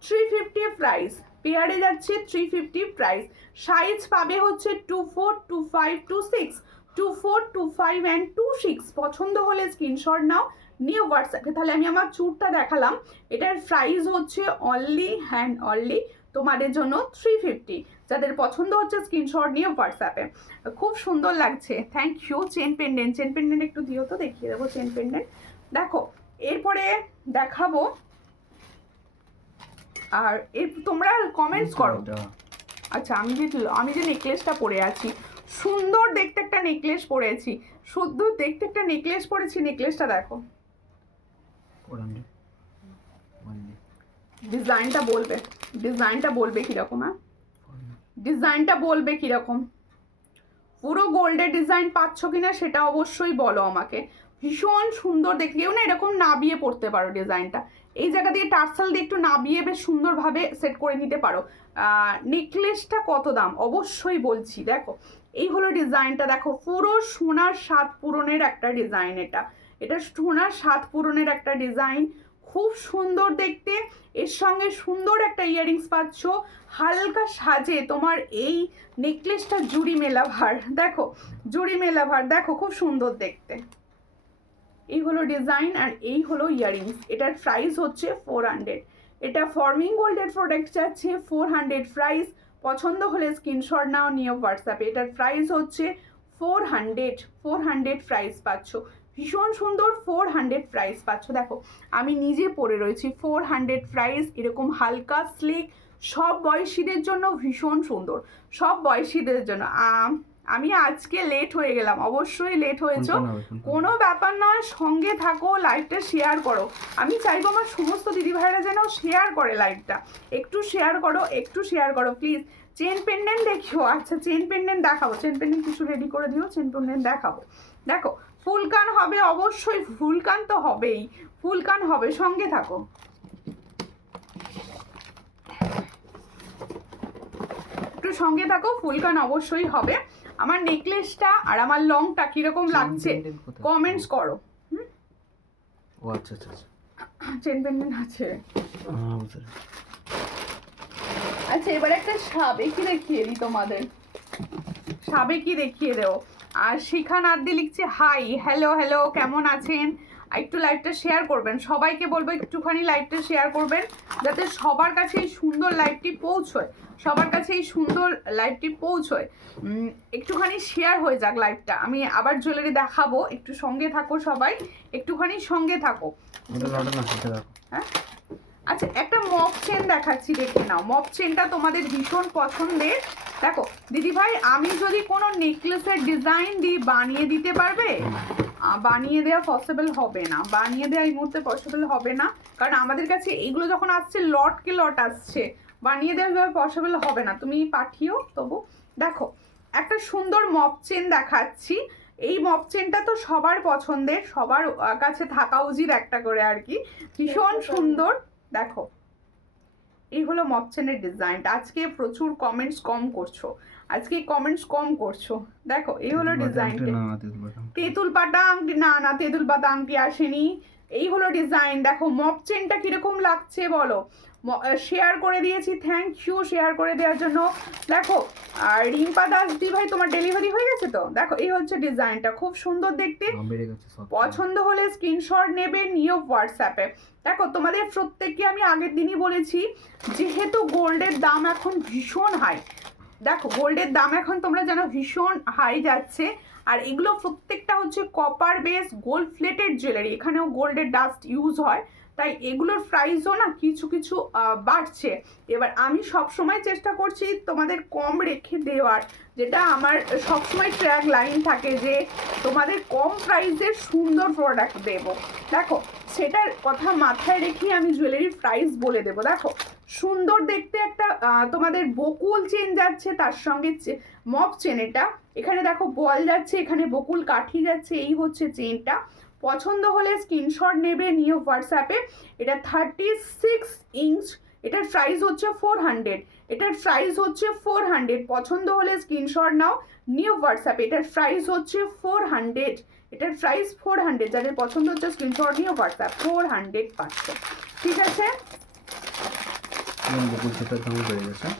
350 প্রাইস, পেয়ারে যাচ্ছে 350 প্রাইস। সাইজ পাবে হচ্ছে 24, 25, 26, 24, 25 অ্যান্ড 26। পছন্দ হলে স্ক্রিনশট নাও, নিউ হোয়াটসঅ্যাপে। তাহলে আমি আমার চুড়টা দেখালাম, এটার প্রাইস হচ্ছে অনলি তোমাদের জন্য 350। যাদের পছন্দ হচ্ছে স্ক্রিনশট নিয়ে হোয়াটসঅ্যাপে। খুব সুন্দর লাগছে, থ্যাংক ইউ। চেন পেন্ডেন্ট একটু দিও তো, দেখিয়ে দেবো চেন পেন্ডেন্ট। দেখো এরপরে দেখাবো, আর তোমরা কমেন্টস করো। আচ্ছা আমি যে নেকলেসটা পরে আছি, সুন্দর দেখতে একটা নেকলেস পরেছি, সুন্দর দেখতে একটা নেকলেস পরেছি। নেকলেসটা দেখো, ডিজাইনটা বলবে কিরকম, হ্যাঁ ডিজাইনটা বলবে কিরকম। পুরো গোল্ডের ডিজাইন পাচ্ছ কিনা সেটা অবশ্যই বলো আমাকে। ভীষণ সুন্দর দেখতে, কেউ না এরকম নাবিয়ে পড়তে পারো ডিজাইনটা, এই জায়গা দিয়ে টার্সেল দিয়ে একটু নাবিয়ে বেশ সুন্দরভাবে সেট করে নিতে পারো। নেকলেসটা কত দাম অবশ্যই বলছি। দেখো এই হলো ডিজাইনটা, দেখো পুরো সোনার স্বাদ পূরণের একটা ডিজাইন। এটা সোনার স্বাদ পূরণের একটা ডিজাইন, খুব সুন্দর দেখতে। এর সঙ্গে সুন্দর একটা ইয়ারিংস পাচ্ছ, হালকা সাজে তোমার এই নেকলেসটা জুড়ি মেলা ভার। দেখো জুড়ি মেলা ভার, দেখো খুব সুন্দর দেখতে। এই হলো ডিজাইন আর এই হলো ইয়ারিংস। এটার প্রাইস হচ্ছে 400। এটা ফর্মিং গোল্ডের প্রোডাক্ট যাচ্ছে 400 প্রাইস। পছন্দ হলে স্ক্রিনশট নাও, নিয়ে হোয়াটসঅ্যাপে। এটার প্রাইস হচ্ছে 400 প্রাইস পাচ্ছ। ভীষণ সুন্দর 400 প্রাইস পাচ্ছ। দেখো আমি নিজে পরে রয়েছি, 400 প্রাইস, এরকম হালকা স্লিক, সব বয়সীদের জন্য ভীষণ সুন্দর, সব বয়সীদের জন্য। আমি আজকে লেট হয়ে গেলাম, অবশ্যই লেট হয়েছ, কোনো ব্যাপার নয়, সঙ্গে থাকো, লাইভটা শেয়ার করো। আমি চাইবো আমার সমস্ত দিদিভাইরা যেন শেয়ার করে লাইভটা, একটু শেয়ার করো, একটু শেয়ার করো প্লিজ। চেন পেন্ডেন্ট দেখিও, আচ্ছা চেন পেন্ডেন্ট দেখাবো, চেন পেন্ডেন্ট কিছু রেডি করে দিও, চেন পেন্ডেন্ট দেখাবো। দেখো ফুলকান হবে, অবশ্যই ফুলকান তো হবেই, ফুলকান হবে, সঙ্গে থাকো। একটু সঙ্গে থাকো, ফুলকান অবশ্যই হবে। আমার নেকলেসটা আর আমার লংটা কিরকম লাগছে কমেন্টস করো। ও আচ্ছা আচ্ছা চেন পেন্ডেন্ট আছে। আচ্ছা এবার একটা সাবেকি দেখিয়ে দিই তোমাদের, সাবেকি দেখিয়ে দেও। আর শিখা নাদ্দি লিখছে হাই, হ্যালো হ্যালো, কেমন আছেন? একটু লাইভটা শেয়ার করবেন, সবাইকে বলবো একটুখানি লাইভটা শেয়ার করবেন, যাতে সবার কাছে এই সুন্দর লাইভটি পৌঁছয়, সবার কাছে এই সুন্দর লাইভটি পৌঁছয়। একটুখানি শেয়ার হয়ে যাক লাইভটা। আমি আবার জুয়েলারি দেখাবো, একটু সঙ্গে থাকো সবাই, একটুখানি সঙ্গে থাকো। হ্যাঁ আচ্ছা একটা মপ চেন দেখাচ্ছি, দেখে নাও। মপ চেনটা তোমাদের ভীষণ পছন্দের। দেখো দিদি ভাই, আমি যদি কোনো নেকলেসের ডিজাইন দিই বানিয়ে দিতে পারবে? বানিয়ে দেওয়া পসিবল হবে না, বানিয়ে দেওয়া এই মুহূর্তে পসিবল হবে না, কারণ আমাদের কাছে এইগুলো যখন আসছে লটকে লট আসছে, বানিয়ে দেওয়া পসিবল হবে না। তুমি পাঠিও তবু। দেখো একটা সুন্দর মপ চেন দেখাচ্ছি, এই মপ চেনটা তো সবার পছন্দের, সবার কাছে থাকা উচিত একটা করে আর কি, ভীষণ সুন্দর। দেখো এই হলো মপ চেনের ডিজাইনটা। আজকে প্রচুর কমেন্টস কম করছো, আজকে কমেন্টস কম করছো। দেখো এই হলো ডিজাইনটা, তেঁতুল পাতা আংটি, না না তেঁতুল পাতা আংটি আসেনি, এই হলো ডিজাইন। দেখো মপ চেনটা কিরকম লাগছে বলো, শেয়ার করে দিয়েছি, থ্যাংক ইউ শেয়ার করে দেওয়ার জন্য। দেখো আর রিম্পা দাস দি ভাই তোমার ডেলিভারি হয়ে গেছে তো? দেখো এই হচ্ছে ডিজাইনটা, খুব সুন্দর দেখতে, পছন্দ হলে স্ক্রিনশট নেবে, নিও হোয়াটসঅ্যাপে। দেখো তোমাদের প্রত্যেককে আমি আগের দিনই বলেছি, যেহেতু গোল্ডের দাম এখন ভীষণ হাই, দেখো গোল্ডের দাম এখন তোমরা জানো ভীষণ হাই যাচ্ছে, আর এগুলো প্রত্যেকটা হচ্ছে copper base gold plated jewellery, এখানেও গোল্ডের ডাস্ট ইউজ হয়, তাই এগুলোর প্রাইসও না কিছু কিছু বাড়ছে। এবার আমি সব সময় চেষ্টা করছি তোমাদের কম রেখে দেওয়ার, যেটা আমার সবসময় ট্র্যাক লাইন থাকে যে তোমাদের কম প্রাইসের সুন্দর প্রোডাক্ট দেবো। দেখো সেটার কথা মাথায় রেখে আমি জুয়েলারির প্রাইস বলে দেবো। দেখো সুন্দর দেখতে একটা তোমাদের বকুল চেন যাচ্ছে, তার সঙ্গে মপ চেন, এটা এখানে দেখো বল যাচ্ছে, এখানে বকুল কাঠি যাচ্ছে, এই হচ্ছে চেনটা। পছন্দ হলে স্ক্রিনশট নেবে, নিয়ে হোয়াটসঅ্যাপে। এটা 36 ইঞ্চ, এটার প্রাইস হচ্ছে 400, এটার প্রাইস হচ্ছে 400। পছন্দ হলে স্ক্রিনশট নাও, নিউ হোয়াটসঅ্যাপে। এটার প্রাইস হচ্ছে 400, এটার প্রাইস 400, যাদের পছন্দ হচ্ছে স্ক্রিনশট নিয়ে হোয়াটসঅ্যাপ, 400 পাচ্ছে। ঠিক আছে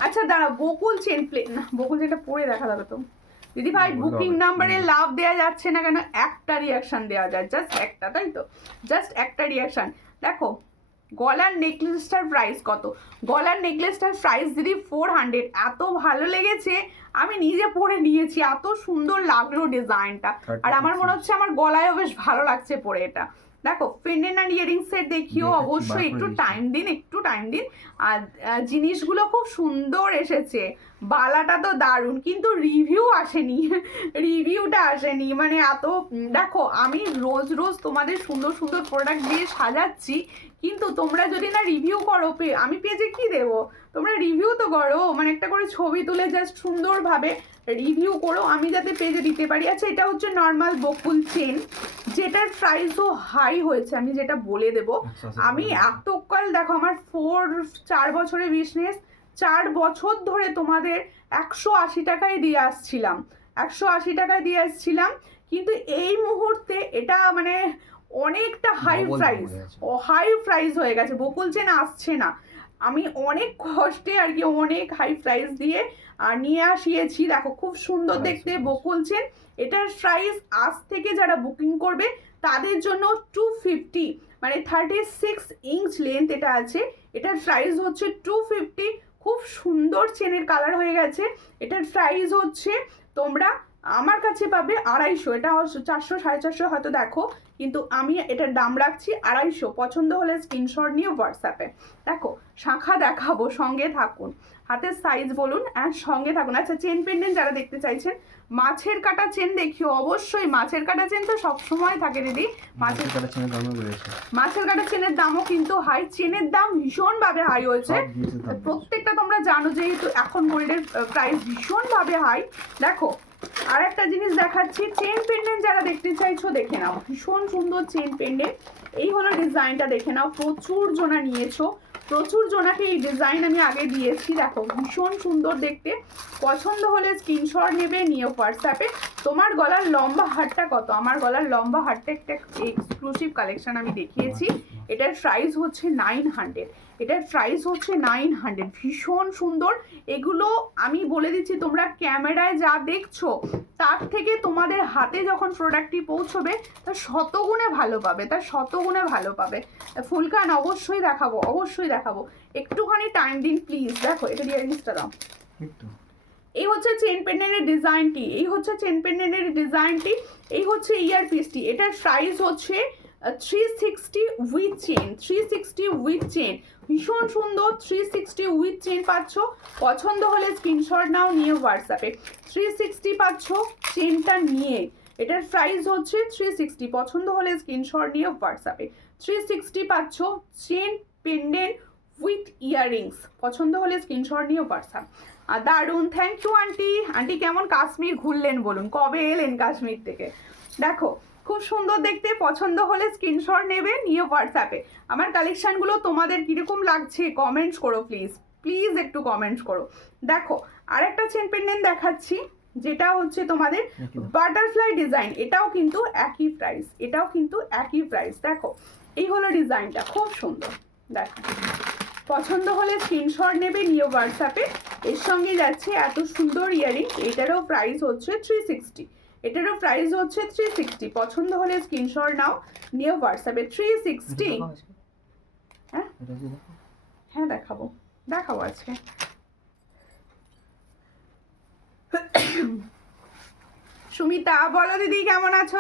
আচ্ছা দাঁড়া, বকুল চেন প্লেট না, বকুল চেনটা পরে দেখা যাবে তো দিদি ভাই। বুকিং নাম্বারে লাভ দেওয়া যাচ্ছে না কেন? একটা রিয়াকশন দেওয়া যায়, জাস্ট একটা, তাই তো, জাস্ট একটা রিয়াকশন। দেখো গলার নেকলেসটার প্রাইস কত? গলার নেকলেসটার প্রাইস দিদি 400। এত ভালো লেগেছে, আমি নিজে পরে নিয়েছি, এত সুন্দর লাগলো ডিজাইনটা, আর আমার মনে হচ্ছে আমার গলায়ও বেশ ভালো লাগছে পরে এটা। দেখো পেন্ডেন্ট আর ইয়ারিং সেট দেখিও, অবশ্যই একটু টাইম দিন, একটু টাইম দিন। আর জিনিসগুলো খুব সুন্দর এসেছে, বালাটা তো দারুণ, কিন্তু রিভিউ আসেনি, রিভিউটা আসেনি, মানে এত। দেখো আমি রোজ রোজ তোমাদের সুন্দর সুন্দর প্রোডাক্ট দিয়ে সাজাচ্ছি, কিন্তু তোমরা যদি না রিভিউ করো, আমি পেজে কি দেবো? তোমরা রিভিউ তো করো, মানে একটা করে ছবি তুলে জাস্ট সুন্দরভাবে রিভিউ করো, আমি যাতে পেজে দিতে পারি। আচ্ছা এটা হচ্ছে নর্মাল বকুল চেন, যেটার প্রাইসও হাই হয়েছে, আমি যেটা বলে দেবো। আমি এতকাল দেখো আমার 4 বছরের বিজনেস, 4 বছর ধরে তোমাদের 180 টাকায় দিয়ে আসছিলাম, 180 টাকায় দিয়ে আসছিলাম, কিন্তু এই মুহূর্তে এটা মানে অনেকটা হাই প্রাইস, হাই প্রাইস হয়ে গেছে, বকুল চেন আসছে না। আমি অনেক কষ্টে আর কি অনেক হাই প্রাইস দিয়ে নিয়ে আসিয়েছি। দেখো খুব সুন্দর দেখতে বকুল চেন, এটার প্রাইস আজ থেকে যারা বুকিং করবে তাদের জন্য 250, মানে 36 ইঞ্চ লেন্থ এটা আছে, এটার প্রাইস হচ্ছে 250। খুব সুন্দর চেনের কালার হয়ে গেছে, এটার প্রাইস হচ্ছে তোমরা আমার কাছে পাবে 250, এটা 400 450 হয়তো দেখো, কিন্তু আমি এটার দাম রাখছি 250। পছন্দ হলে স্ক্রিনশট নিয়ে হোয়াটসঅ্যাপে। দেখো শাঁখা দেখাবো, সঙ্গে থাকুন, হাতের সাইজ বলুন অ্যান্ড সঙ্গে থাকুন। আচ্ছা চেন পেন্ডেন্ট যারা দেখতে চাইছেন, মাছের কাটা চেন দেখিও অবশ্যই। মাছের কাটা চেন তো সবসময় থাকে দিদি। মাছের কাটা চেনের দামও বেড়েছে। মাছের কাটা চেনের দামও কিন্তু হাই, চেনের দাম ভীষণভাবে হাই হয়েছে প্রত্যেকটা, তোমরা জানো যেহেতু এখন গোল্ডের প্রাইস ভীষণভাবে হাই। দেখো আর একটা জিনিস দেখাচ্ছি, চেন পেন্ডেন্ট যারা দেখতে চাইছো দেখে নাও, ভীষণ সুন্দর চেন পেন্ডেন্ট। এই হলো ডিজাইনটা, দেখে নাও, প্রচুর জনা নিয়েছো, প্রচুর জনাকে এই ডিজাইন আমি আগে দিয়েছি। দেখো ভীষণ সুন্দর দেখতে, পছন্দ হলে স্ক্রিনশট নেবে, নিয়ে হোয়াটসঅ্যাপে। তোমার গলার লম্বা হারটা কত? আমার গলার লম্বা হারটা একটা এক্সক্লুসিভ কালেকশন আমি দেখিয়েছি, এটার প্রাইস হচ্ছে 900, এটার প্রাইস হচ্ছে 900, ভীষণ সুন্দর। এগুলো আমি বলে দিচ্ছি, তোমরা ক্যামেরায় যা দেখছো তার থেকে তোমাদের হাতে যখন প্রোডাক্টটি পৌঁছবে তার শতগুণে ভালো পাবে, তার শতগুণে ভালো পাবে। ফুলকান অবশ্যই দেখাবো, অবশ্যই দেখাবো, একটুখানি টাইম দিন প্লিজ। দেখো এটা ইয়াররিংসটা দাও। এই হচ্ছে চেন পেন্ডেন্টের ডিজাইনটি, এই হচ্ছে চেন পেন্ডেন্টের ডিজাইনটি, এই হচ্ছে ইয়ারপিসটি। এটার প্রাইস হচ্ছে 360 উইথ চেন, 360 উইথ চেন, ভীষণ সুন্দর। 360 উইথ চেন পাচ্ছ, পছন্দ হলে স্ক্রিনশট নাও, নিয়ে হোয়াটসঅ্যাপে। 360 পাচ্ছ চেনটা নিয়ে, এটার প্রাইস হচ্ছে 360, পছন্দ হলে স্ক্রিনশট নিয়ে হোয়াটসঅ্যাপে। 360 পাচ্ছ চেন পেন্ডেন্ট উইথ ইয়াররিংস, পছন্দ হলে স্ক্রিনশট নিয়ে হোয়াটসঅ্যাপ। আর দারুণ, থ্যাংক ইউ আন্টি। আন্টি কেমন কাশ্মীর ঘুরলেন বলুন, কবে এলেন কাশ্মীর থেকে? দেখো খুব সুন্দর দেখতে, পছন্দ হলে স্ক্রিনশট নেবে, নিয়ে হোয়াটসঅ্যাপে। আমার কালেকশানগুলো তোমাদের কীরকম লাগছে কমেন্টস করো প্লিজ, প্লিজ একটু কমেন্টস করো। দেখো আরেকটা চেন পেন্ডেন্ট দেখাচ্ছি, যেটা হচ্ছে তোমাদের বাটারফ্লাই ডিজাইন, এটাও কিন্তু একই প্রাইস, এটাও কিন্তু একই প্রাইস। দেখো এই হলো ডিজাইনটা, খুব সুন্দর। দেখো পছন্দ হলে স্ক্রিনশট নেবে, নিয়ে হোয়াটসঅ্যাপে। এর সঙ্গে যাচ্ছে এত সুন্দর ইয়ারিং, এটারও প্রাইস হচ্ছে 360, এটারও প্রাইস হচ্ছে 360, পছন্দ হলে স্ক্রিনশট নাও, নিয়ে হোয়াটসঅ্যাপে। 360। হ্যাঁ হ্যাঁ দেখাবো, দেখাবো আজকে। সুমিতা বলো দিদি কেমন আছো?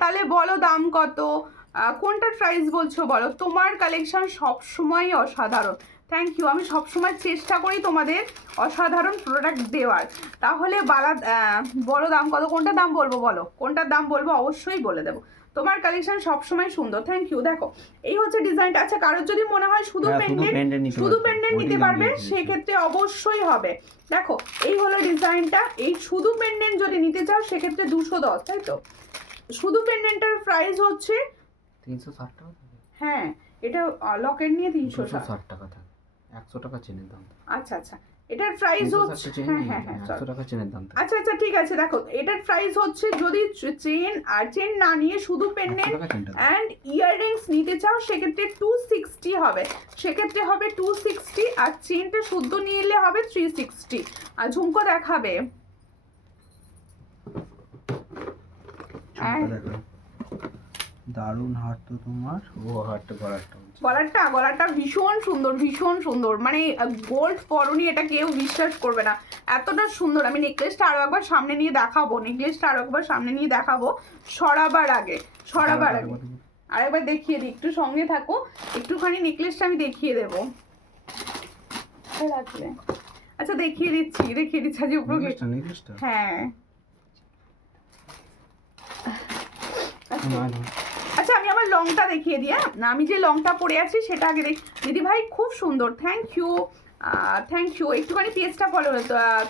তাহলে বলো দাম কত, কোনটার প্রাইস বলছো বলো। তোমার কালেকশন সবসময় অসাধারণ, থ্যাংক ইউ। আমি সবসময় চেষ্টা করি তোমাদের অসাধারণ প্রোডাক্ট দেওয়ার। তাহলে বলো দাম কত, কোনটার দাম বলবো বলো, কোনটার দাম বলবো অবশ্যই বলে দেবো। তোমার কালেকশন সবসময় সুন্দর, থ্যাংক ইউ। দেখো এই হচ্ছে ডিজাইনটা। আচ্ছা কারোর যদি মনে হয় শুধু পেন্ডেন্ট নিতে পারবে, সেক্ষেত্রে অবশ্যই হবে। দেখো এই হলো ডিজাইনটা, এই শুধু পেন্ডেন্ট যদি নিতে চাও সেক্ষেত্রে 210, তাই তো? শুধু পেন্ডেন্টের প্রাইস হচ্ছে 360 টাকা। হ্যাঁ এটা লকেট নিয়ে 360 টাকা থাকে, 100 টাকা চেনের দাম। আচ্ছা আচ্ছা, এটার প্রাইস হচ্ছে হ্যাঁ 100 টাকা চেনের দাম। আচ্ছা আচ্ছা ঠিক আছে। দেখো এটার প্রাইস হচ্ছে, যদি চেন না নিয়ে শুধু পেন্ডেন্ট অ্যান্ড ইয়াররিংস নিতে চাও সেক্ষেত্রে 260 হবে, সেক্ষেত্রে হবে 260, আর চেনটা শুদ্ধ নিয়ে এলে হবে 360। আর ঝুমকো দেখাবে, দারুণ হার তো তোমার। ও হারটা গলাটা ভীষণ সুন্দর, ভীষণ সুন্দর, মানে গোল্ড পরনি এটা কেউ বিশ্বাস করবে না, এতটা সুন্দর। আমি নেকলেসটা আরো একবার সামনে নিয়ে দেখাবো, নেকলেসটা আরো একবার সামনে নিয়ে দেখাবো, সরাবার আগে আরেকবার দেখিয়ে দিই, একটু সঙ্গে থাকো, একটুখানি নেকলেসটা আমি দেখিয়ে দেবো। আচ্ছা দেখিয়ে দিচ্ছি আজ উপরে। হ্যাঁ আচ্ছা আমি আমার লংটা দেখিয়ে দিই। আমি যে লংটা পরে আছি সেটা আগে দিদি ভাই খুব সুন্দর, থ্যাংক ইউ থ্যাংক ইউ। একটুখানি পেজটা ফলো,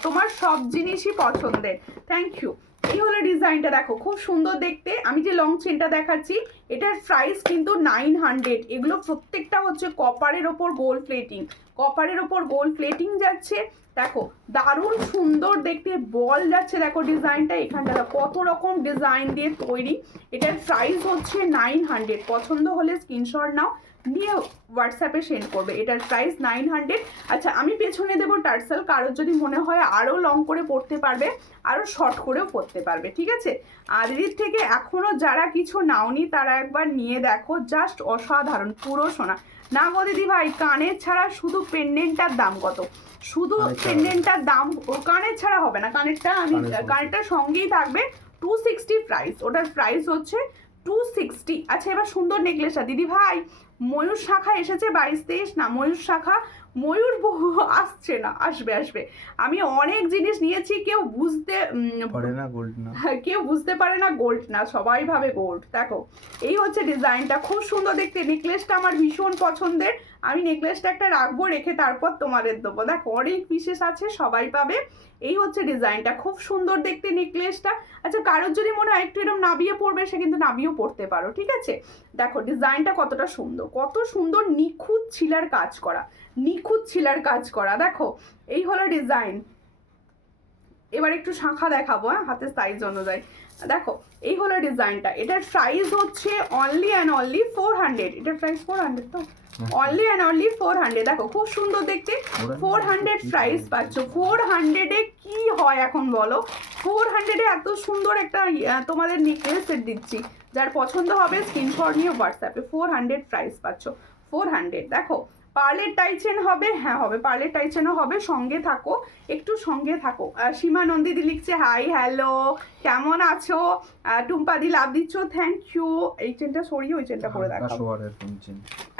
তোমার সব জিনিসই পছন্দের, থ্যাংক ইউ। এই হলো ডিজাইনটা, দেখো খুব সুন্দর দেখতে। আমি যে লং চেনটা দেখাচ্ছি এটার প্রাইস কিন্তু 900। এগুলো প্রত্যেকটা হচ্ছে কপারের ওপর গোল্ড প্লেটিং, কপারের ওপর গোল্ড প্লেটিং যাচ্ছে। দেখো দারুণ সুন্দর দেখতে বল যাচ্ছে, দেখো ডিজাইনটা এখানটা কত রকম ডিজাইন দিয়ে তৈরি। এটার প্রাইস হচ্ছে 900, পছন্দ হলে স্ক্রিনশট নাও, নিয়ে হোয়াটসঅ্যাপে সেন্ড করবে। এটার প্রাইস 900। আচ্ছা আমি পেছনে দেবো টার্সেল, কারোর যদি মনে হয় আরও লং করে পরতে পারবে, আরও শর্ট করেও পরতে পারবে, ঠিক আছে। আর দিদির থেকে এখনও যারা কিছু নাওনি তারা একবার নিয়ে দেখো, জাস্ট অসাধারণ, পুরো সোনা। না গো দিদি ভাই, কানের ছাড়া শুধু পেন্ডেন্টটার দাম কত? শুধু পেন্ডেন্টটার দাম, কানের ছাড়া হবে না, কানেরটার সঙ্গেই থাকবে 260 প্রাইস, ওটার প্রাইস হচ্ছে 260। আচ্ছা এবার সুন্দর নেকলেসটা দিদি ভাই, ময়ূর শাখা এসেছে 22-23 না, ময়ূর শাখা, ময়ূর বহু আসছে না, আসবে আসবে। আমি অনেক জিনিস নিয়েছি, কেউ বুঝতে পারে না গোল্ড না, কেউ বুঝতে পারে না গোল্ড না, সবাই ভাবে গোল্ড। দেখো এই হচ্ছে ডিজাইনটা, খুব সুন্দর দেখতে। নেকলেসটা আমার ভীষণ পছন্দের, আমি নেকলেসটা একটা রাখবো, রেখে তারপর তোমাদের দেবো। দেখো অনেক বিশেষ আছে, সবাই পাবে। এই হচ্ছে ডিজাইনটা, খুব সুন্দর দেখতে নেকলেসটা। আচ্ছা কারোর যদি মনে হয় একটু এরকম নাবিয়ে পড়বে, সে কিন্তু নাবিয়েও পড়তে পারো, ঠিক আছে। দেখো ডিজাইনটা কতটা সুন্দর, কত সুন্দর নিখুঁত ছিলার কাজ করা, নিখুঁত ছিলার কাজ করা। দেখো এই হলো ডিজাইন। এবার একটু শাঁখা দেখাবো, হ্যাঁ হাতের সাইজ অনুযায়ী। দেখো এই হলো ডিজাইনটা, এটার প্রাইস হচ্ছে অনলি অ্যান্ড অনলি 400। এটার প্রাইস 400 তো, অনলি অ্যান্ড অনলি 400। দেখো খুব সুন্দর দেখতে, 400 প্রাইস পাচ্ছ। 400-এ কি হয় এখন বলো? 400-এ এত সুন্দর একটা তোমাদের নেকলেস সেট দিচ্ছি, যার পছন্দ হবে স্ক্রিনশট নিয়ে হোয়াটসঅ্যাপে। 400 প্রাইস পাচ্ছ, 400। দেখো পার্লের টাইচেন হবে, হ্যাঁ হবে, পার্লের টাইচেনও হবে, সঙ্গে থাকো, একটু সঙ্গে থাকো। সীমা নন্দিদি লিখছে হাই হ্যালো, কেমন আছো? টুম্পাদি লাভ দিচ্ছ, থ্যাংক ইউ। এই চেনটা সরিয়ে ওই চেনটা পরে দেখো,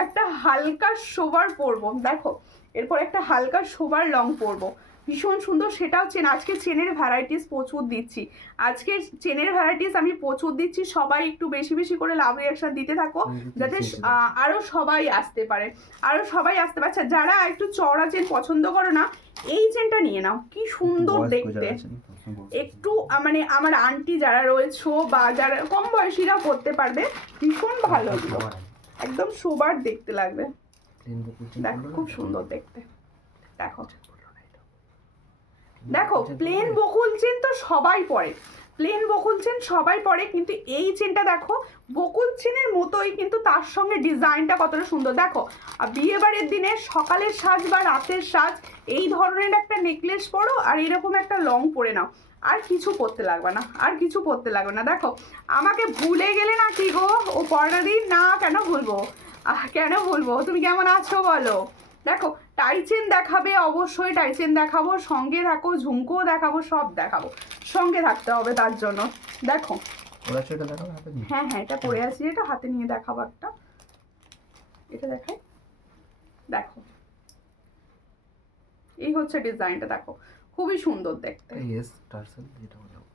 একটা হালকা সোবার পরবো। দেখো এরপর একটা হালকা সোবার লং পরবো, ভীষণ সুন্দর, সেটাও চেন। আজকে চেনের ভ্যারাইটিস প্রচুর দিচ্ছি, আজকে চেনের ভ্যারাইটিস আমি প্রচুর দিচ্ছি। সবাই একটু বেশি বেশি করে লাভ রিয়াকশন দিতে থাকো, যাতে আরও সবাই আসতে পারে, আরও সবাই আসতে পারছে। যারা একটু চওড়া চেন পছন্দ করো না, এই চেনটা নিয়ে নাও, কি সুন্দর দেখতে। একটু মানে আমার আন্টি যারা রয়েছে বা যারা কম বয়সীরাও করতে পারবে, ভীষণ ভালো, একদম সোবার দেখতে লাগবে। দেখো খুব সুন্দর দেখতে। দেখো দেখো প্লেন বকুল চেন তো সবাই পরে, প্লেন বকুল চেন সবাই পরে, কিন্তু এই চেনটা দেখো বকুল চেনের মতোই, কিন্তু তার সঙ্গে ডিজাইনটা কতটা সুন্দর। দেখো বিয়ে বাড়ির দিনে সকালের সাজ বা রাতের সাজ এই ধরনের একটা নেকলেস পরো, আর এরকম একটা লং পরে নাও, আর কিছু পরতে লাগবে না, আর কিছু পরতে লাগবে না। দেখো আমাকে ভুলে গেলে না কি গো ও পর্দা দিন না, কেন ভুলবো, কেন ভুলবো? তুমি কেমন আছো বলো? দেখো টাইচেন দেখাবে, অবশ্যই টাইচেন দেখাবো, সঙ্গে থাকো, ঝুমকোও দেখাবো, সব দেখাবো, সঙ্গে থাকতে হবে তার জন্য। দেখো হ্যাঁ হ্যাঁ এটা পরে আসি, এটা হাতে নিয়ে দেখাবো একটা, এটা দেখাই। দেখো এই হচ্ছে ডিজাইনটা, দেখো খুবই সুন্দর দেখতে।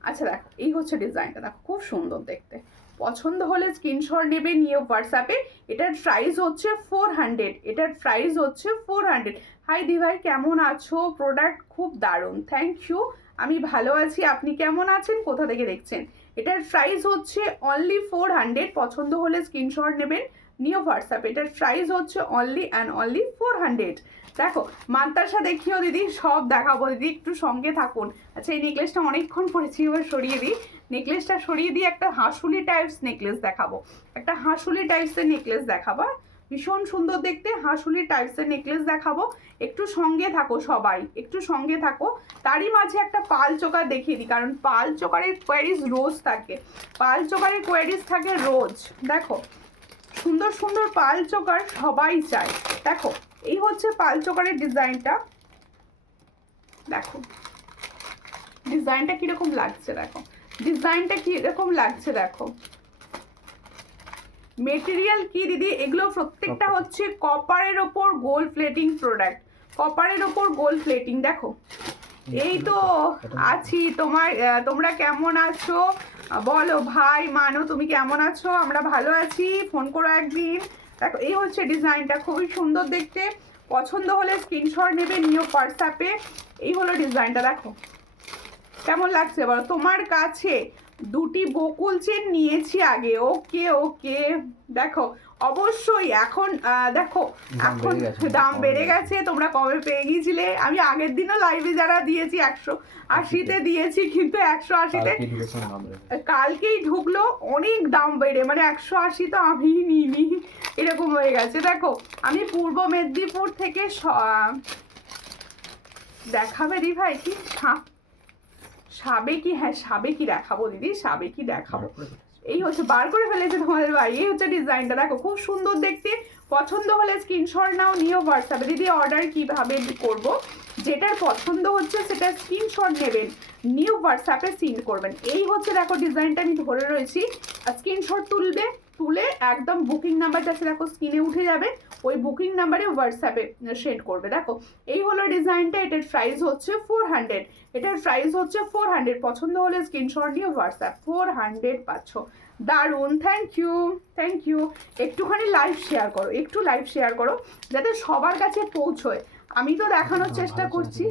আচ্ছা দেখো এই হচ্ছে ডিজাইনটা, দেখো খুব সুন্দর দেখতে। পছন্দ হলে স্ক্রিনশট নেবে, নিয়ে হোয়াটসঅ্যাপে। এটার প্রাইস হচ্ছে 400, এটার প্রাইস হচ্ছে 400। হাই দি ভাই কেমন আছো? প্রোডাক্ট খুব দারুণ, থ্যাংক ইউ। আমি ভালো আছি, আপনি কেমন আছেন? কোথা থেকে দেখছেন? এটার প্রাইস হচ্ছে অনলি 400। পছন্দ হলে স্ক্রিনশট নেবেন, নিয়ে হোয়াটসঅ্যাপে। এটার প্রাইস হচ্ছে অনলি অ্যান্ড অনলি 400। দেখো মান্তাসা দেখিও দিদি, সব দেখাবো দিদি, একটু সঙ্গে থাকুন। আচ্ছা এই নেকলেসটা অনেকক্ষণ পরেছি, এবার সরিয়ে দিই, নেকলেসটা সরিয়ে দিয়ে একটা হাঁসুলি টাইপস নেকলেস দেখাবো, একটা হাঁসুলি টাইপসের নেকলেস দেখাবো, ভীষণ সুন্দর দেখতে, হাঁসুলি টাইপসের নেকলেস দেখাবো। একটু সঙ্গে থাকো সবাই, একটু সঙ্গে থাকো। তারই মাঝে একটা পাল চোকার দেখিয়ে দিই, কারণ পাল চোকারের কোয়ারিজ রোজ থাকে, পাল চোকারের কোয়ারিজ থাকে রোজ। দেখো সুন্দর সুন্দর পাল চোকার সবাই চায়। দেখো এই হচ্ছে পাল চোকারের ডিজাইনটা, দেখো ডিজাইনটা কিরকম লাগছে, দেখো ডিজাইনটা কিরকম লাগছে। দেখো মেটেরিয়াল কি দিদি? এগুলো প্রত্যেকটা হচ্ছে কপারের ওপর গোল্ড প্লেটিং প্রোডাক্ট, কপারের ওপর গোল্ড প্লেটিং। দেখো এই তো আছি, তোমরা কেমন আছো বলো? ভাই মানো তুমি কেমন আছো? আমরা ভালো আছি, ফোন করো একদিন। দেখো এই হচ্ছে ডিজাইনটা, খুবই সুন্দর দেখতে। পছন্দ হলে স্ক্রিনশট নেবে, নিও হোয়াটসঅ্যাপে। এই হলো ডিজাইনটা, দেখো কেমন লাগছে বলো? তোমার কাছে দুটি বকুল চেন নিয়েছি আগে, ওকে ওকে। দেখো অবশ্যই এখন দেখো দাম এখন বেড়ে গেছে। দাম বেড়ে গেছে, তোমরা কবে পেয়ে গিয়েছিলে? আমি আগের দিনও লাইভে যারা দিয়েছি 180-তে দিয়েছি, কিন্তু 180-তে কালকে ঢুকেছে দাম বেড়ে গেছে। কালকেই ঢুকলো, অনেক দাম বেড়ে, মানে 180 তো আমি নিইনি, এরকম হয়ে গেছে। দেখো আমি পূর্ব মেদিনীপুর থেকে দেখাবে দি ভাই কি সাবেকি, হ্যাঁ সাবেকি দেখাবো দিদি, সাবেকি দেখাবো। তারপরে বলেছে। এই হচ্ছে বার করে ফেলেছে তোমাদের ভাই, এই হচ্ছে ডিজাইনটা, দেখো খুব সুন্দর দেখতে। পছন্দ হলে স্ক্রিনশট নাও, নিও হোয়াটসঅ্যাপে। দিদি অর্ডার কিভাবে করব? যেটার পছন্দ হচ্ছে সেটা স্ক্রিনশট নেবেন, নিউ হোয়াটসঅ্যাপে সেন্ড করবেন। এই হচ্ছে দেখো ডিজাইনটা আমি ধরে রয়েছি, আর স্ক্রিনশট তুলবে, তুলে একদম বুকিং নাম্বার যাচ্ছে দেখো স্ক্রিনে উঠে যাবে, ওই বুকিং নাম্বারে হোয়াটসঅ্যাপে সেন্ড করবে। দেখো এই হলো ডিজাইনটা, এটার প্রাইস হচ্ছে 400, এটার প্রাইস হচ্ছে 400। পছন্দ হলে স্ক্রিনশট নিয়ে হোয়াটসঅ্যাপ 400 পাচ্ছ। দারুন, থ্যাংক ইউ, থ্যাংক ইউ। একটুখানি লাইভ শেয়ার করো, একটু লাইভ শেয়ার করো যাতে সবার কাছে পৌঁছয়। আমি তো দেখানোর চেষ্টা করছি।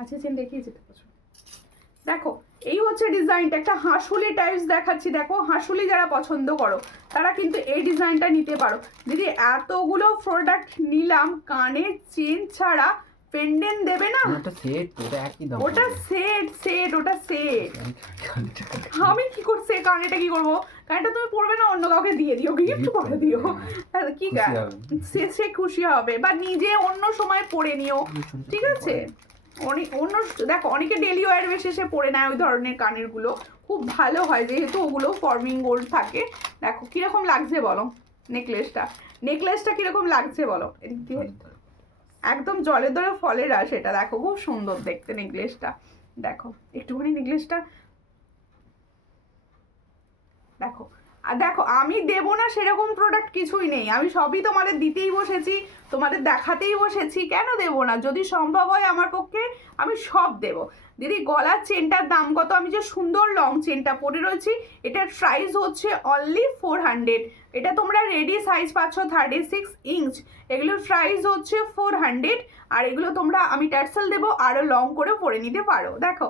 আচ্ছা চেন দেখিয়েছি তো। দেখো এই হচ্ছে ডিজাইনটা, একটা হাঁসুলি টাইপস দেখাচ্ছি। দেখো হাঁসুলি যারা পছন্দ করো তারা কিন্তু এই ডিজাইনটা নিতে পারো। দিদি এতগুলো প্রোডাক্ট নিলাম, কানের চেন ছাড়া পেন্ডেন্ট দেবে না? ওটা সেট, ওটা একই দাম। ওটা সেট, ওটা সেট। আমি কি করছি, কানেটা কি করবো? কানেটা তুমি পরবে না, অন্য কাউকে দিয়ে দিও, গিফট করে দিও, কি সে খুশি হবে, বা নিজে অন্য সময় পরে নিও, ঠিক আছে? অন্য দেখো অনেকে ডেলি ওয়্যার বেসিসে পরে নেয় ওই ধরনের কানেরগুলো, খুব ভালো হয় যেহেতু ওগুলো ফর্মিং গোল্ড থাকে। দেখো কিরকম লাগছে বলো নেকলেসটা কিরকম লাগছে বলো? এদিক দিয়ে একদম জলের দরে ফলের আস, এটা দেখো খুব সুন্দর দেখতে নেকলেসটা। দেখো একটুখানি নেকলেসটা দেখো, আর দেখো আমি দেবো না সেরকম প্রোডাক্ট কিছুই নেই, আমি সবই তোমাদের দিতেই বসেছি, তোমাদের দেখাতেই বসেছি, কেন দেবো না? যদি সম্ভব হয় আমার পক্ষে আমি সব দেবো। দিদি গলার চেনটার দাম কত? আমি যে সুন্দর লং চেনটা পরে রয়েছি, এটার প্রাইস হচ্ছে অনলি 400। এটা তোমরা রেডি সাইজ পাচ্ছ 36 ইঞ্চ, এগুলোর প্রাইস হচ্ছে 400। আর এগুলো তোমরা আমি টার্সেল দেবো, আরও লং করে পরে নিতে পারো। দেখো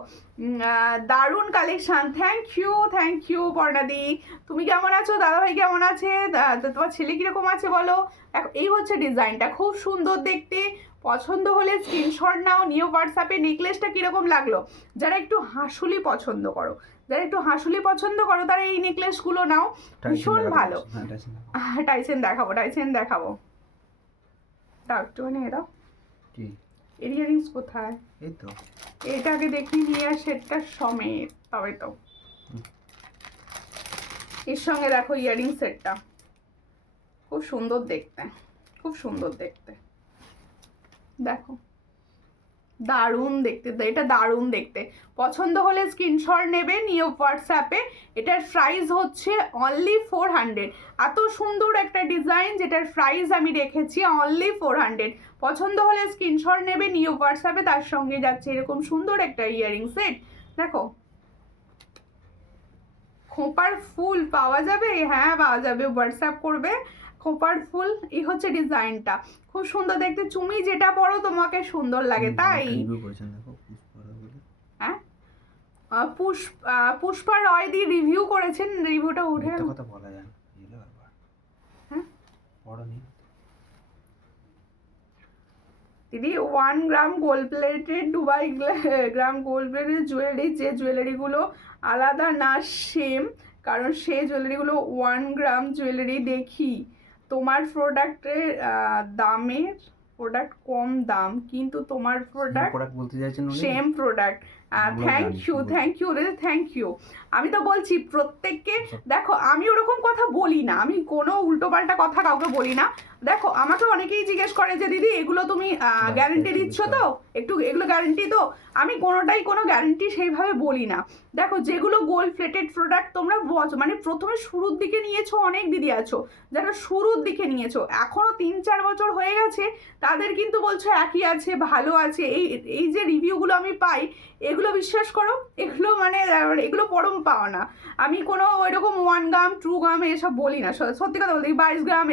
দারুণ কালেকশান, থ্যাংক ইউ পর্ণাদি। তুমি কেমন আছো? দাদাভাই কেমন আছে? তোমার ছেলে কীরকম আছে বলো? দেখো এই হচ্ছে ডিজাইনটা, খুব সুন্দর দেখতে। পছন্দ হলে স্ক্রিনশট নাও, নিউ হোয়াটসঅ্যাপে। নেকলেসটা কীরকম লাগলো? যারা একটু হাঁসুলি পছন্দ করো তারা এই নেকলেসগুলো নাও, ভীষণ ভালো। টাইসেন দেখাবো দাও, একটুখানি দাও। ইয়ারিংস কোথায়? এই তো এটাকে দেখি নিয়ে সেটটা সমেত, তবে তো এর সঙ্গে দেখো ইয়ারিং সেটটা খুব সুন্দর দেখতে, দেখো দারুণ দেখতে, এটা দারুণ দেখতে। পছন্দ হলে স্ক্রিনশট নেবে, নিয়ে হোয়াটসঅ্যাপে। এটার প্রাইস হচ্ছে অনলি 400। এত সুন্দর একটা ডিজাইন যেটার প্রাইস আমি রেখেছি অনলি 400। পছন্দ হলে স্ক্রিনশট নেবে, নিয়ে হোয়াটসঅ্যাপে। তার সঙ্গে যাচ্ছে এরকম সুন্দর একটা ইয়ারিং সেট। দেখো খোঁপার ফুল পাওয়া যাবে? হ্যাঁ পাওয়া যাবে, হোয়াটসঅ্যাপ করবে খোঁপার ফুল। এই হচ্ছে ডিজাইনটা, খুব সুন্দর দেখতে। তুমি যেটা পরো তোমাকে সুন্দর লাগে, তাই? হ্যাঁ পুষ্পা রয় দি রিভিউ করেছেন, রিভিউটা উঠে কথা বলা যায় না। হ্যাঁ বড় নেই দিদি 1 গ্রাম গোল্ড প্লেটেড দুবাই গ্রাম গোল্ড প্লেটেড জুয়েলারি, যে জুয়েলারিগুলো আলাদা না সেম, কারণ সে জুয়েলারিগুলো 1 গ্রাম জুয়েলারি দেখি। তোমার প্রোডাক্টের দামের প্রোডাক্ট কম দাম, কিন্তু তোমার প্রোডাক্ট বলতে চাইছেন সেম প্রোডাক্ট। Thank you. আমি তো বলছি প্রত্যেককে, দেখো আমি ওরকম কথা বলি না, আমি কোনো উল্টোপাল্টা কথা কাউকে বলি না। দেখো আমাকে অনেকেই জিজ্ঞেস করে যে দিদি এগুলো তুমি গ্যারেন্টি দিচ্ছ তো, একটু এগুলো গ্যারেন্টি তো? আমি কোনোটাই কোনো গ্যারেন্টি সেইভাবে বলি না। দেখো যেগুলো গোল্ড প্লেটেড প্রোডাক্ট তোমরা মানে প্রথমে শুরুর দিকে নিয়েছো, অনেক দিদি আছো যারা শুরুর দিকে নিয়েছো, এখনও 3-4 বছর হয়ে গেছে, তাদের কিন্তু বলছো একই আছে, ভালো আছে। এই যে রিভিউগুলো আমি পাই, এগুলো বিশ্বাস করো, এগুলো মানে এগুলো পরম পাওয়া না। আমি কোনো ওইরকম 1 গ্রাম 2 গ্রাম এসব বলি না, সত্যি কথা বলতে। 22 গ্রাম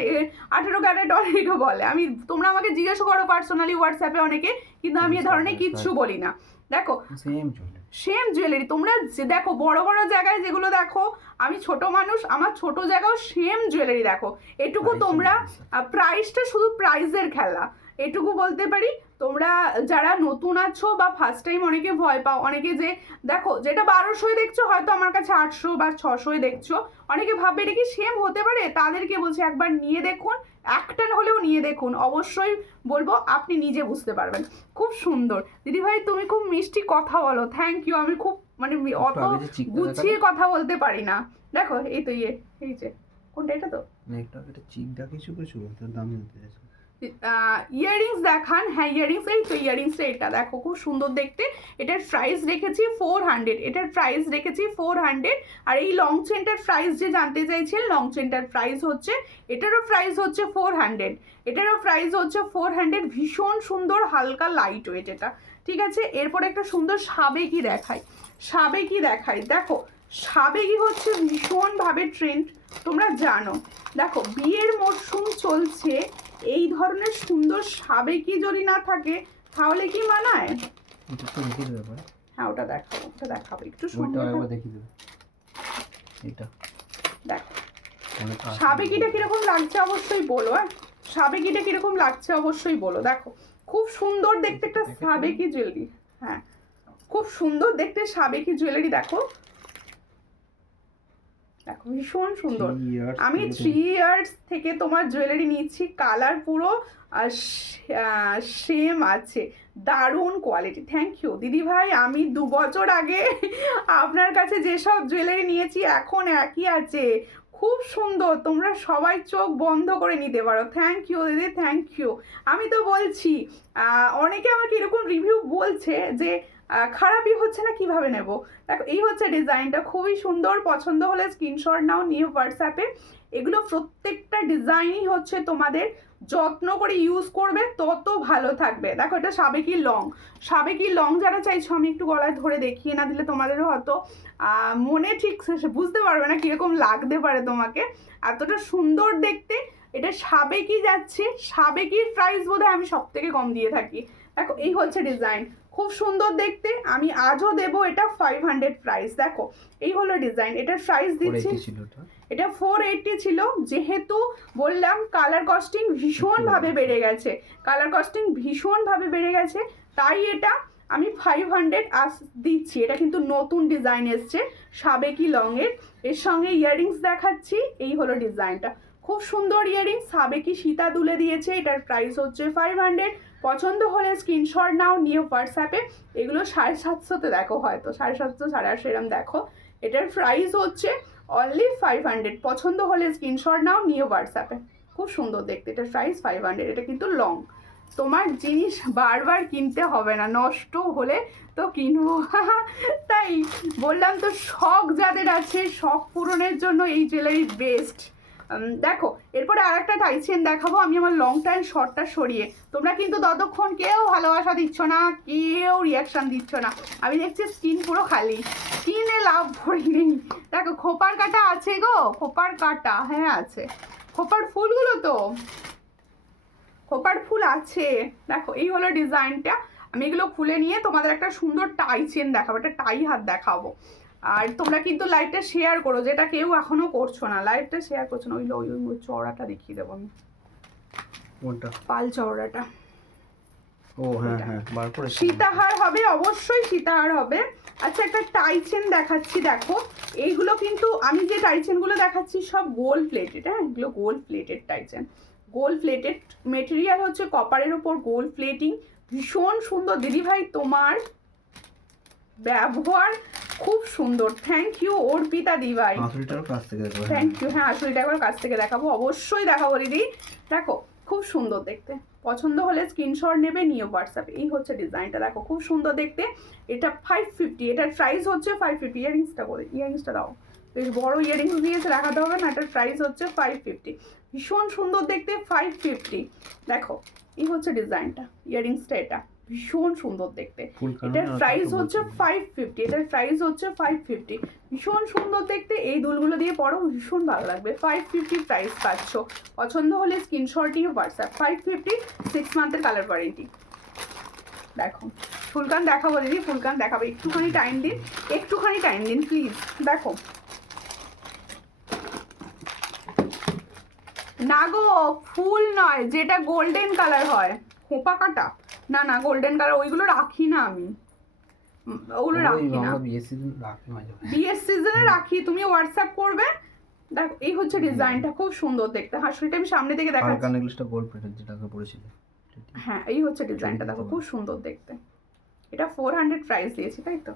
18 ক্যারেট অনেকে বলে, আমি তোমরা আমাকে জিজ্ঞাসা করো পার্সোনালি হোয়াটসঅ্যাপে অনেকে, কিন্তু আমি এ ধরনের কিচ্ছু বলি না। দেখো সেম চলে সেম জুয়েলারি। তোমরা যে দেখো বড় বড় জায়গায় যেগুলো দেখো, আমি ছোট মানুষ, আমার ছোট জায়গাও সেম জুয়েলারি দেখো। এটুকু Price তোমরা এর প্রাইসটা শুধু প্রাইসের খেলা, এটুকু বলতে পারি। তোমরা যারা নতুন আছো বা ফার্স্ট টাইম অনেকে ভয় পাও, অনেকে যে দেখো যেটা 1200 দেখছো হয়তো আমার কাছে 800 বা 600 দেখছো, অনেকে ভাববে এটা কি সেম হতে পারে, তাদেরকে বলছি একবার নিয়ে দেখুন, একটা হলেও নিয়ে দেখুন, অবশ্যই বলবো আপনি নিজে বুঝতে পারবেন। খুব সুন্দর দিদি ভাই, তুমি খুব মিষ্টি কথা বলো, থ্যাংক ইউ। আমি খুব মানে অত আগে যে চিকটা গুছিয়ে কথা বলতে পারি না। দেখো এই তো এই যে কোনটা, এটা তো এটা চিকটা কিছু কিছু তার দাম হতে যাচ্ছে। ইয়াররিংস দেখান। হ্যাঁ ইয়াররিংস, এই তো ইয়াররিংসটা, এটা দেখো খুব সুন্দর দেখতে। এটার প্রাইস রেখেছি 400, এটার প্রাইস রেখেছি 400। আর এই লং চেনটার প্রাইস যে জানতে চাইছেন, লং চেনটার প্রাইস হচ্ছে, এটারও প্রাইস হচ্ছে 400, এটারও প্রাইস হচ্ছে 400। ভীষণ সুন্দর হালকা লাইট ওয়েট এটা, ঠিক আছে। এরপর একটা সুন্দর সাবেকি দেখাই, সাবেকি দেখাই। দেখো সাবেকি হচ্ছে ভীষণভাবে ট্রেন্ড, তোমরা জানো। দেখো বিয়ের মরশুম চলছে, এই ধরনের সুন্দর সাবেকি যদি না থাকে তাহলে কি মানায়? এটা তো দেখি দেবে। হ্যাঁ ওটা দেখাবো, ওটা দেখাবো একটু ওইটা সুন্দর একবার দেখি দেবে। এটা দেখো অনেক আসে। সাবেকিটা কিরকম লাগছে অবশ্যই বলো। হ্যাঁ সাবেকিটা কিরকম লাগছে অবশ্যই বলো। দেখো খুব সুন্দর দেখতে একটা সাবেকি জুয়েলারি, হ্যাঁ খুব সুন্দর দেখতে সাবেকি জুয়েলারি। দেখো দেখো ভীষণ সুন্দর। 3 years আমি 3 ইয়ার্স থেকে তোমার জুয়েলারি নিচ্ছি, কালার পুরো সেম আছে, দারুণ কোয়ালিটি। থ্যাংক ইউ দিদি ভাই। আমি 2 বছর আগে আপনার কাছে যেসব জুয়েলারি নিয়েছি এখন একই আছে, খুব সুন্দর, তোমরা সবাই চোখ বন্ধ করে নিতে পারো। থ্যাংক ইউ দিদি, থ্যাংক ইউ। আমি তো বলছি অনেকে আমাকে এরকম রিভিউ বলছে যে খারাপই হচ্ছে না, কিভাবে নেব। দেখো এই হচ্ছে ডিজাইনটা, খুবই সুন্দর, পছন্দ হলে স্ক্রিনশট নাও, নিয়ে হোয়াটসঅ্যাপে। এগুলো প্রত্যেকটা ডিজাইনই হচ্ছে তোমাদের যত্ন করে ইউজ করবে তত ভালো থাকবে। দেখো এটা সাবেকি লং, সাবেকি লং যারা চাইছো, আমি একটু গলায় ধরে দেখিয়ে না দিলে তোমাদেরও হয়তো মনে ঠিক বুঝতে পারবে না কীরকম লাগতে পারে তোমাকে, এতটা সুন্দর দেখতে। এটা সাবেকি যাচ্ছে, সাবেকির প্রাইস বোধহয় আমি সব থেকে কম দিয়ে থাকি। দেখো এই হচ্ছে ডিজাইন, খুব সুন্দর দেখতে। আমি আজও দেবো এটা 500 প্রাইস। দেখো এই হলো ডিজাইন, এটার প্রাইস দিচ্ছি, এটা 480 ছিল। যেহেতু বললাম কালার কস্টিং ভীষণভাবে বেড়ে গেছে, কালার কস্টিং ভীষণভাবে বেড়ে গেছে, তাই এটা আমি 500 দিচ্ছি। এটা কিন্তু নতুন ডিজাইন এসছে সাবেকি লংয়ের, এর সঙ্গে ইয়াররিংস দেখাচ্ছি। এই হলো ডিজাইনটা, খুব সুন্দর ইয়াররিংস, সাবেকি সীতা দুলে দিয়েছে। এটার প্রাইস হচ্ছে 500। পছন্দ হলে স্ক্রিনশট নাও, নিয়ে হোয়াটসঅ্যাপে। এগুলো 750-তে দেখো, হয়তো 750 850 এরম দেখো। এটার প্রাইস হচ্ছে অনলি 500। পছন্দ হলে স্ক্রিনশট নাও, নিয়ে হোয়াটসঅ্যাপে। খুব সুন্দর দেখতে, এটার প্রাইস 500। এটা কিন্তু লং, তোমার জিনিস বারবার কিনতে হবে না, নষ্ট হলে তো কিনবো তাই বললাম তো, শখ যাদের আছে শখ পূরণের জন্য এই জুয়েলারি বেস্ট। দেখো এরপরে আর একটা টাইচেন দেখাবো আমি আমার লং টাইম শর্টটা সরিয়ে। তোমরা কিন্তু ততক্ষণ কেউ ভালোবাসা দিচ্ছ না, কেউ রিয়াকশান দিচ্ছ না, আমি দেখছি স্কিন পুরো খালি, স্কিনে লাভ ভরি নেই। দেখো খোপার কাটা আছে গো, খোপার কাটা হ্যাঁ আছে, খোপার ফুলগুলো তো খোপার ফুল আছে। দেখো এই হলো ডিজাইনটা, আমি এগুলো খুলে নিয়ে তোমাদের একটা সুন্দর টাই চেন দেখাবো, একটা টাই হাত দেখাবো। আর তোমরা কিন্তু লাইভটা শেয়ার করো, যেটা কেউ এখনো করছো না, লাইভটা শেয়ার করছো না। ওই চওড়াটা দেখিয়ে দেবো আমি, কোনটা? পাল চওড়াটা। ও হ্যাঁ হ্যাঁ, বার করে সীতাহার হবে, অবশ্যই সীতাহার হবে। আচ্ছা একটা টাই চেন দেখাচ্ছি, দেখো এইগুলো কিন্তু আমি যে টাই চেনগুলো দেখাচ্ছি সব গোল্ড প্লেটেড। হ্যাঁ এগুলো gold plated tie chain, gold plated, material হচ্ছে কপারের ওপর গোল্ড প্লেটিং, ভীষণ সুন্দর। দিদিভাই তোমার ব্যবহার খুব সুন্দর, থ্যাংক ইউ অর্পিতা দিভাই, আসলটার কাছ থেকে দেখো। Thank you. হ্যাঁ আসলটা একবার কাছ থেকে দেখাবো, অবশ্যই দেখাবো দিদি। দেখো খুব সুন্দর দেখতে, পছন্দ হলে স্ক্রিনশট নেবে, নিয়ে হোয়াটসঅ্যাপে। এই হচ্ছে ডিজাইনটা, দেখো খুব সুন্দর দেখতে। এটা 550, এটার প্রাইস হচ্ছে 550। ইয়ারিংসটা করে, ইয়ারিংসটা দাও, বেশ বড় ইয়ারিংস দিয়েছে, দেখাতে হবে না। এটার প্রাইস হচ্ছে 550, ভীষণ সুন্দর দেখতে, 550। দেখো এই হচ্ছে ডিজাইনটা, ইয়ারিংসটা এটা ভীষণ সুন্দর দেখতে। এটার প্রাইস হচ্ছে 550, এটার প্রাইস হচ্ছে 550, ভীষণ সুন্দর দেখতে। এই দুলগুলো দিয়ে পরো, ভীষণ ভালো লাগবে। 550 প্রাইস পাচ্ছ, পছন্দ হলে স্ক্রিনশট নিয়ে হোয়াটসঅ্যাপ। 550, 6 মান্থের colour warranty. দেখো ফুলকান দেখাবো দিদি, ফুলকান দেখাবো, একটুখানি টাইম দিন, একটুখানি টাইম দিন প্লিজ। দেখো না গো, ফুল নয়, যেটা গোল্ডেন কালার হয়, খোপা কাটা, না না গোল্ডেন কালার ওইগুলো রাখি না আমি, ওগুলো রাখি না, বিয়ের সিজনে রাখি, তুমি হোয়াটসঅ্যাপ করবে। দেখো এই হচ্ছে ডিজাইনটা, খুব সুন্দর দেখতে, হাসুলিটা আমি সামনে থেকে দেখাচ্ছি। হালকা নেকলেসটা গোল্ড প্লেটের যেটাকে পড়েছিল। হ্যাঁ এই হচ্ছে ডিজাইনটা, দেখো খুব সুন্দর দেখতে। এটা 400 প্রাইস দিয়েছি তাই তো,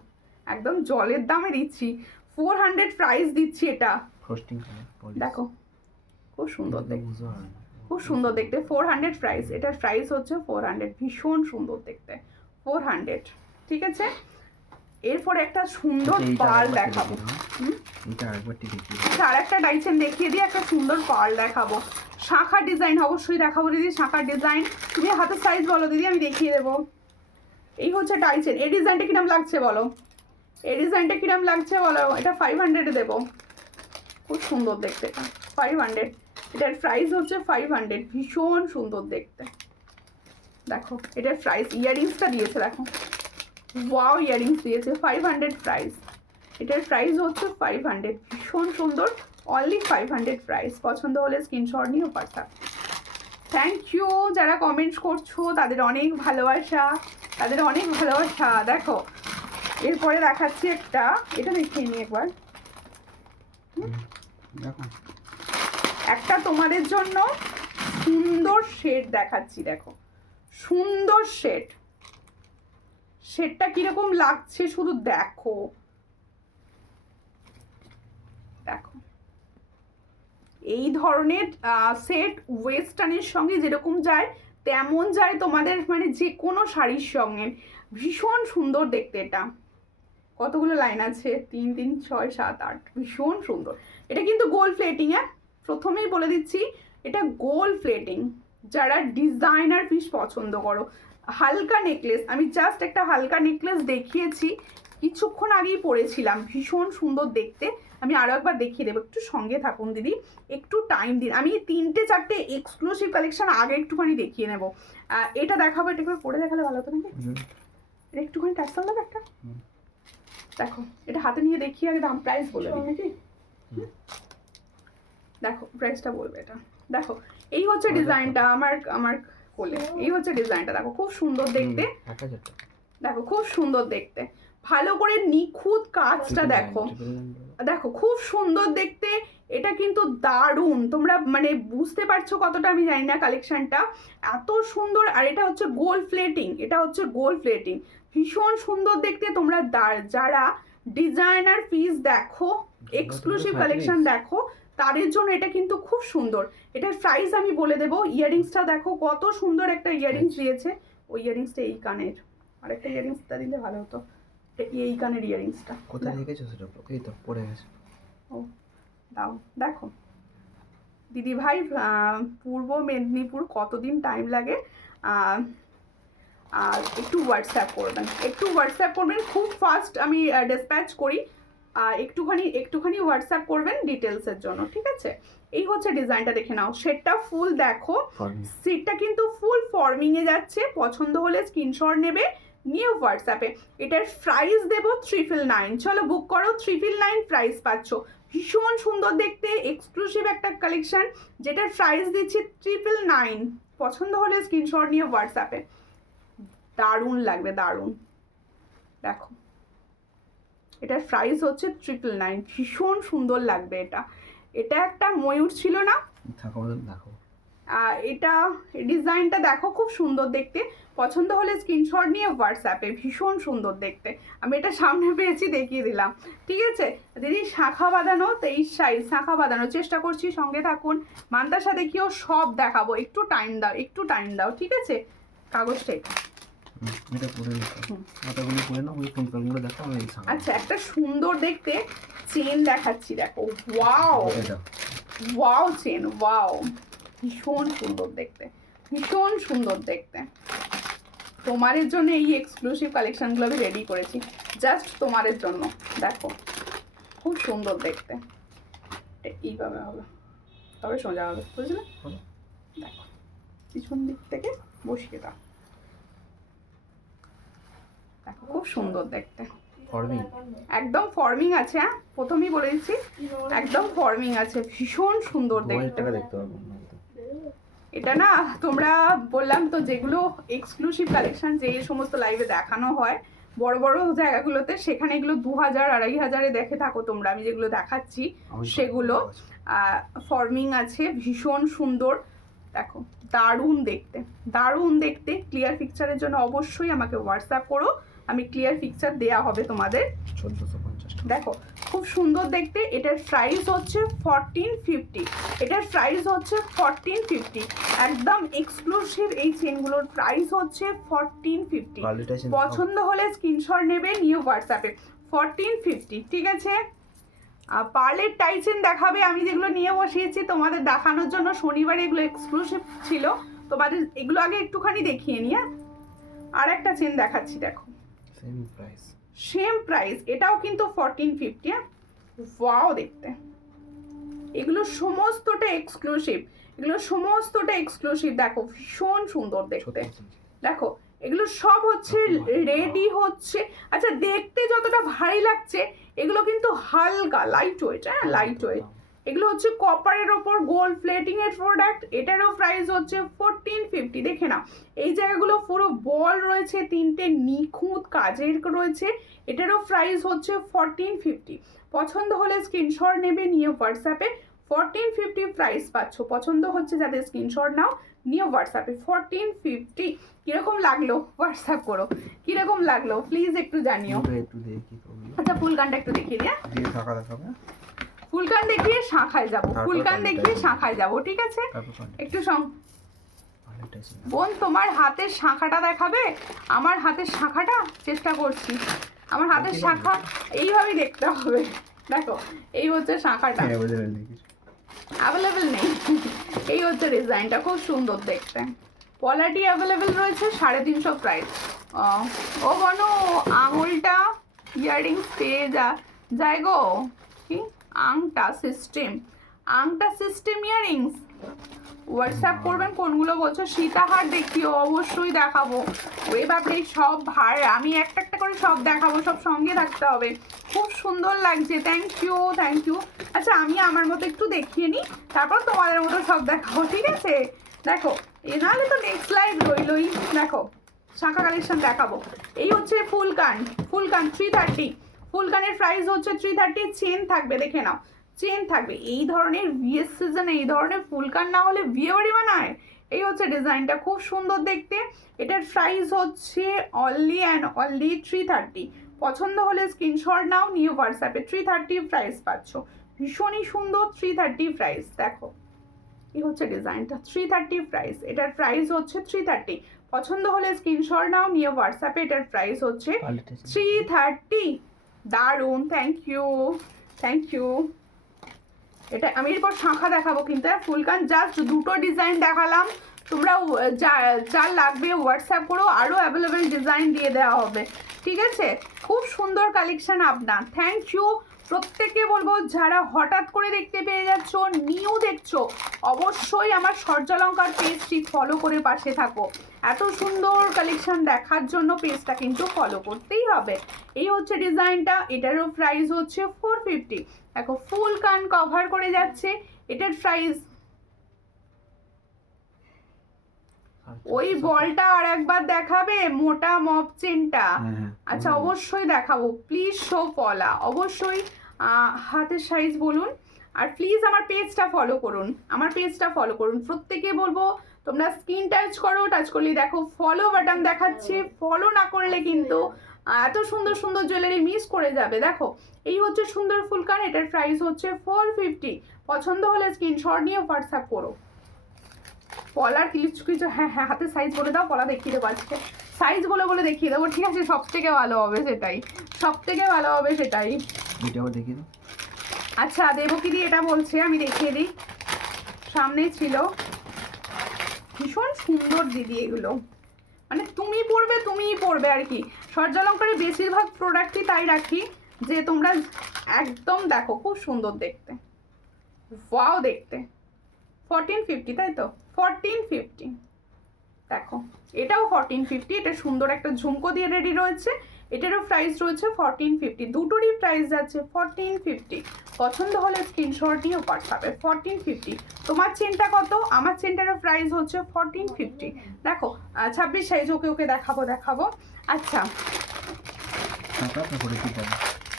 একদম জলের দামে দিচ্ছি, 400 প্রাইস দিচ্ছি এটা। ফ্রস্টিং দেখো খুব সুন্দর দেখতে, খুব সুন্দর দেখতে, 400 প্রাইস, এটার প্রাইস হচ্ছে 400, ভীষণ সুন্দর দেখতে, 400। ঠিক আছে, এরপরে একটা সুন্দর পার্ল দেখাবো। এটা আরেকবার ঠিক দেখিয়ে আচ্ছা আর একটা ডাইচেন দেখিয়ে দিই, একটা সুন্দর পার্ল দেখাবো, শাঁখা ডিজাইন অবশ্যই দেখাবো দিদি, শাঁখা ডিজাইন। তুমি হাতের সাইজ বলো দিদি, আমি দেখিয়ে দেবো। এই হচ্ছে ডাইচেন, এই ডিজাইনটা কিরম লাগছে বলো, এই ডিজাইনটা কিরম লাগছে বলো। এটা 500 দেবো, খুব সুন্দর দেখতে, এটা 500, এটার প্রাইস হচ্ছে 500, ভীষণ সুন্দর দেখতে। দেখো এটার প্রাইস, ইয়াররিংসটা দিয়েছে দেখো, ওয়াও ইয়াররিংস দিয়েছে, 500 প্রাইস, এটার প্রাইস হচ্ছে 500, ভীষণ সুন্দর, অনলি 500 প্রাইস। পছন্দ হলে স্ক্রিনশট নিয়ে পাঠাও। থ্যাংক ইউ যারা কমেন্টস করছো, তাদের অনেক ভালোবাসা, তাদের অনেক ভালোবাসা। দেখো এরপরে দেখাচ্ছি একটা, এটা দেখিয়ে নিই একবার, দেখো একটা তোমাদের জন্য সুন্দর শেড দেখাচ্ছি। দেখো সুন্দর শেড, শেডটা কিরকম লাগছে শুধু দেখো, দেখো এই ধরনের সেট ওয়েস্টার্নের সঙ্গে যেরকম যায় তেমন যায় তোমাদের মানে যে কোনো শাড়ির সঙ্গে, ভীষণ সুন্দর দেখতে। এটা কতগুলো লাইন আছে, 3 3 6 7 8, ভীষণ সুন্দর। এটা কিন্তু গোল্ড প্লেটিং, হ্যাঁ প্রথমেই বলে দিচ্ছি, এটা গোল্ড প্লেটিং। যারা ডিজাইনার পিস পছন্দ করো, হালকা নেকলেস, আমি জাস্ট একটা হালকা নেকলেস দেখিয়েছি, কিছুক্ষণ আগেই পরেছিলাম, ভীষণ সুন্দর দেখতে। আমি আরও একবার দেখিয়ে দেবো, একটু সঙ্গে থাকুন দিদি, একটু টাইম দিন। আমি 3টে 4টে এক্সক্লুসিভ কালেকশন আগে একটুখানি দেখিয়ে নেবো। এটা দেখাবো, এটা একবার পরে দেখালে ভালো হতো নাকি, এটা একটুখানি টাচতাম দেবো একটা। দেখো এটা হাতে নিয়ে দেখিয়ে আগে দাম প্রাইস বলে দিই নাকি, দেখো প্রাইসটা বলবে এটা। দেখো এই হচ্ছে ডিজাইনটা, আমার কোলে এই হচ্ছে ডিজাইনটা, দেখো খুব সুন্দর দেখতে, দেখো খুব সুন্দর দেখতে, ভালো করে নিখুঁত কাজটা দেখো, দেখো খুব সুন্দর দেখতে। এটা কিন্তু দারুণ, তোমরা মানে বুঝতে পারছো কতটা আমি জানি না, কালেকশনটা এত সুন্দর। আর এটা হচ্ছে গোল্ড প্লেটিং, এটা হচ্ছে গোল্ড প্লেটিং, ভীষণ সুন্দর দেখতে। তোমরা যারা ডিজাইনার পিস দেখো, এক্সক্লুসিভ কালেকশন দেখো, তাদের জন্য এটা কিন্তু খুব সুন্দর। এটার প্রাইস আমি বলে দেবো। ইয়াররিংসটা দেখো কত সুন্দর একটা ইয়াররিংস দিয়েছে, ওই ইয়াররিংসটা এই কানের, আরেকটা ইয়াররিংসটা দিলে ভালো হতো, এই কানের ইয়াররিংসটা কোথায় রেখেছো সেটা, এই তো পড়ে গেছে। ও দাও, দেখো দিদি ভাই পূর্ব মেদিনীপুর, কতদিন টাইম লাগে, আর একটু হোয়াটসঅ্যাপ করবেন, একটু হোয়াটসঅ্যাপ করবেন, খুব ফাস্ট আমি ডিসপ্যাচ করি, আর একটুখানি হোয়াটসঅ্যাপ করবেন ডিটেলসের জন্য, ঠিক আছে। এই হচ্ছে ডিজাইনটা, দেখে নাও, শেডটা ফুল দেখো, সিটটা কিন্তু ফুল ফর্মিংয়ে যাচ্ছে। পছন্দ হলে স্ক্রিনশট নেবে, নিয়ে হোয়াটসঅ্যাপে। এটার প্রাইস দেবো 999, চলো বুক করো, 999 প্রাইস পাচ্ছ, ভীষণ সুন্দর দেখতে, এক্সক্লুসিভ একটা কালেকশন, যেটার প্রাইস দিচ্ছি 999। পছন্দ হলে স্ক্রিনশট নিয়ে হোয়াটসঅ্যাপে, দারুণ লাগবে, দারুণ। দেখো এটার প্রাইস হচ্ছে 999, ভীষণ সুন্দর লাগবে। এটা একটা ময়ূর ছিল না, দেখো এটা ডিজাইনটা দেখো খুব সুন্দর দেখতে। পছন্দ হলে স্ক্রিনশট নিয়ে হোয়াটসঅ্যাপে, ভীষণ সুন্দর দেখতে। আমি এটা সামনে পেয়েছি দেখিয়ে দিলাম, ঠিক আছে দিদি। শাঁখা বাঁধানো 23 সাইজ, শাঁখা বাঁধানো চেষ্টা করছি, সঙ্গে থাকুন। মান্তাসা দেখিও, সব দেখাবো, একটু টাইম দাও, একটু টাইম দাও, ঠিক আছে। কাগজটা এটা পরে মাথাগুলো পরে না, ওই ফুলগুলো দেখো। আচ্ছা একটা সুন্দর দেখতে চেন দেখাচ্ছি, দেখো ওয়াও ওয়াও চেন, ওয়াও ভীষণ সুন্দর দেখতে, ভীষণ সুন্দর দেখতে। তোমাদের জন্য এই এক্সক্লুসিভ কালেকশনগুলো আমি রেডি করেছি, জাস্ট তোমাদের জন্য। দেখো খুব সুন্দর দেখতে, এইভাবে হবে, তবে সোজা হবে, বুঝলে। দেখো, পিছন দিক থেকে বসিয়ে দাও, দেখো খুব সুন্দর দেখতে, ফর্মিং। একদম ফর্মিং আছে। হ্যাঁ প্রথমেই বলে দিচ্ছি একদম ফর্মিং আছে, ভীষণ সুন্দর 2000 দেখতে। টাকা দেখতে পারবো না। এটা না তোমরা বললাম তো যেগুলো এক্সক্লুসিভ কালেকশন, যে সমস্ত লাইভে দেখানো হয় বড় বড় জায়গাগুলোতে, সেখানে এগুলো 2000 2500-এ দেখে থাকো তোমরা। আমি যেগুলো দেখাচ্ছি সেগুলো ফর্মিং আছে, ভীষণ সুন্দর। দেখো দারুণ দেখতে, দারুণ দেখতে। ক্লিয়ার পিকচারের জন্য অবশ্যই আমাকে হোয়াটসঅ্যাপ করো, আমি ক্লিয়ার পিকচার দেয়া হবে তোমাদের। 1450 টাকা। দেখো খুব সুন্দর দেখতে। এটার প্রাইস হচ্ছে 1450, এটার প্রাইস হচ্ছে 1450, একদম এক্সক্লুসিভ এই চেনগুলোর প্রাইস হচ্ছে 1450। পছন্দ হলে স্ক্রিনশট নেবে, নিয়ে হোয়াটসঅ্যাপে 1450, ঠিক আছে। পার্লের টাইচেন দেখাবে, আমি যেগুলো নিয়ে বসিয়েছি তোমাদের দেখানোর জন্য, শনিবারে এগুলো এক্সক্লুসিভ ছিল তোমাদের, এগুলো আগে একটুখানি দেখিয়ে নিয়ে আর একটা চেন দেখাচ্ছি। দেখো সেম প্রাইস, সেম প্রাইস, এটাও কিন্তু 1450। হ্যাঁ ওয়াও দেখতে, এগুলো সমস্তটা এক্সক্লুসিভ, এগুলো সমস্তটা এক্সক্লুসিভ। দেখো ভীষণ সুন্দর দেখতে, দেখো এগুলো সব হচ্ছে রেডি হচ্ছে। আচ্ছা দেখতে যতটা ভারী লাগছে, এগুলো কিন্তু হালকা লাইট ওয়েট। হ্যাঁ লাইট ওয়েট, এগুলো হচ্ছে কপারের ওপর গোল্ড প্লেটিং এর প্রোডাক্ট। এটারও প্রাইস হচ্ছে 1450। দেখে না এই জায়গাগুলো পুরো বল রয়েছে, তিনটে নিখুঁত কাজের রয়েছে। এটারও প্রাইস হচ্ছে 1450। পছন্দ হলে স্ক্রিনশট নেবে, নিয়ে হোয়াটসঅ্যাপে 1450 প্রাইস পাচ্ছ। পছন্দ হচ্ছে যাদের স্ক্রিনশট নাও, নিয়ে হোয়াটসঅ্যাপে 1450। কিরকম লাগলো হোয়াটসঅ্যাপ করো, কিরকম লাগলো প্লিজ একটু জানিও। একটু দেখি তো। আচ্ছা ফুলকানটা একটু দেখিয়ে দিয়া, দিয়ে টাকা দেখাবে। ফুলকান দেখিয়ে শাখায় যাব, ফুলকান দেখিয়ে শাখায় যাব, ঠিক আছে। একটু বোন তোমার হাতের শাখাটা দেখাবে, আমার হাতের শাখাটা চেষ্টা করছি। আমার হাতের শাখা এইভাবেই দেখতে হবে। দেখো এই হচ্ছে শাখাটা, অ্যাভেলেবেল নেই। এই হচ্ছে ডিজাইনটা, খুব সুন্দর দেখতে। কোয়ালিটি অ্যাভেলেবেল রয়েছে, 350 প্রাইস। ও বনো আঙুলটা ইয়াররিংস পেয়ে যায় গো, কি আংটা সিস্টেম, আংটা সিস্টেম ইয়াররিংস। হোয়াটসঅ্যাপ করবেন কোনগুলো বলছো। সীতাহার দেখিও, অবশ্যই দেখাবো। ওই বাপরে সব ভার, আমি একটা একটা করে সব দেখাবো, সব সঙ্গে থাকতে হবে। খুব সুন্দর লাগছে, থ্যাংক ইউ থ্যাংক ইউ। আচ্ছা আমি আমার মতো একটু দেখিয়ে নিই, তারপর তোমাদের মতো সব দেখাবো, ঠিক আছে। দেখো এ নাহলে তো নেক্সট লাইভ রইলই। দেখো শাখা কালেকশন দেখাবো। এই হচ্ছে ফুলকান, ফুলকান 330, ফুলকানের প্রাইস হচ্ছে 330। চেন থাকবে, দেখে নাও চেন থাকবে। এই ধরনের বিয়ের সিজনে এই ধরনের ফুলকান না হলে বিয়ে বাড়ি বানায়। এই হচ্ছে ডিজাইনটা, খুব সুন্দর দেখতে। এটার প্রাইস হচ্ছে অনলি অ্যান্ড অনলি 330। পছন্দ হলে স্ক্রিনশট নাও, নিয়ে হোয়াটসঅ্যাপে 330 প্রাইস পাচ্ছ। ভীষণই সুন্দর 330 প্রাইস। দেখো এই হচ্ছে ডিজাইনটা, 330 প্রাইস। এটার প্রাইস হচ্ছে 330। পছন্দ হলে স্ক্রিনশট নাও, নিয়ে হোয়াটসঅ্যাপে। এটার প্রাইস হচ্ছে 330। দারুন, থ্যাংক ইউ থ্যাংক ইউ। এটা আমি এরপর শাখা দেখাবো, কিন্তু ফুলকান জাস্ট দুটো ডিজাইন দেখালাম। তোমরা যার লাগবে হোয়াটসঅ্যাপ করো, আরও অ্যাভেলেবেল ডিজাইন দিয়ে দেওয়া হবে, ঠিক আছে। খুব সুন্দর কালেকশন আপনার, থ্যাংক ইউ। প্রত্যেকে বলবো যারা হঠাৎ করে দেখতে পেয়ে যাচ্ছ, নিউ দেখছো, অবশ্যই আমার সূর্যালঙ্কার পেজটি ফলো করে পাশে থাকো। এত সুন্দর কালেকশন দেখার জন্য পেজটা কিন্তু ফলো করতেই হবে। এই হচ্ছে ডিজাইনটা, এটারও প্রাইস হচ্ছে 450। দেখো ফুল কান কভার করে যাচ্ছে, এটার প্রাইস। ওই বলটা আর একবার দেখাবে, মোটা মপ চেনটা। আচ্ছা অবশ্যই দেখাবো, প্লিজ শো পলা, অবশ্যই হাতের সাইজ বলুন। আর প্লিজ আমার পেজটা ফলো করুন, আমার পেজটা ফলো করুন। প্রত্যেকে বলবো তোমরা স্ক্রিন টাচ করো, টাচ করলেই দেখো ফলো বাটন দেখাচ্ছে। ফলো না করলে কিন্তু এত সুন্দর সুন্দর জুয়েলারি মিস করে যাবে। দেখো এই হচ্ছে সুন্দর ফুলকান, এটার প্রাইস হচ্ছে 450। পছন্দ হলে স্ক্রিনশট নিয়ে হোয়াটসঅ্যাপ করো। পলার কিছু কিছু, হ্যাঁ হ্যাঁ হাতের সাইজ বলে দাও, পলা দেখিয়ে দেবো আজকে। সাইজ বলে দেখিয়ে দেবো, ঠিক আছে। সব থেকে ভালো হবে সেটাই, সব থেকে ভালো হবে সেটাই। দেখিয়ে দাও। আচ্ছা দেবকিদি এটা বলছে, আমি দেখিয়ে দিই, সামনেই ছিল। ভীষণ সুন্দর দিদি এগুলো, মানে তুমিই পড়বে আর কি। সূর্যালঙ্কারের বেশিরভাগ প্রোডাক্টই তাই রাখি যে তোমরা একদম দেখো, খুব সুন্দর দেখতে, ওয়াও দেখতে। 1450 তাই তো, 1450। দেখো এটাও 1450, এটা সুন্দর একটা ঝুমকো দিয়ে রেডি রয়েছে, এটারও প্রাইস রয়েছে 1450, দুটোরই প্রাইস যাচ্ছে 1450। পছন্দ হলে স্ক্রিনশট নিয়ে হোয়াটসঅ্যাপে 1450। তোমার চেনটা কত? আমার চেনটারও প্রাইস হচ্ছে 1450। দেখো 26 সাইজ, ওকে দেখাবো। আচ্ছা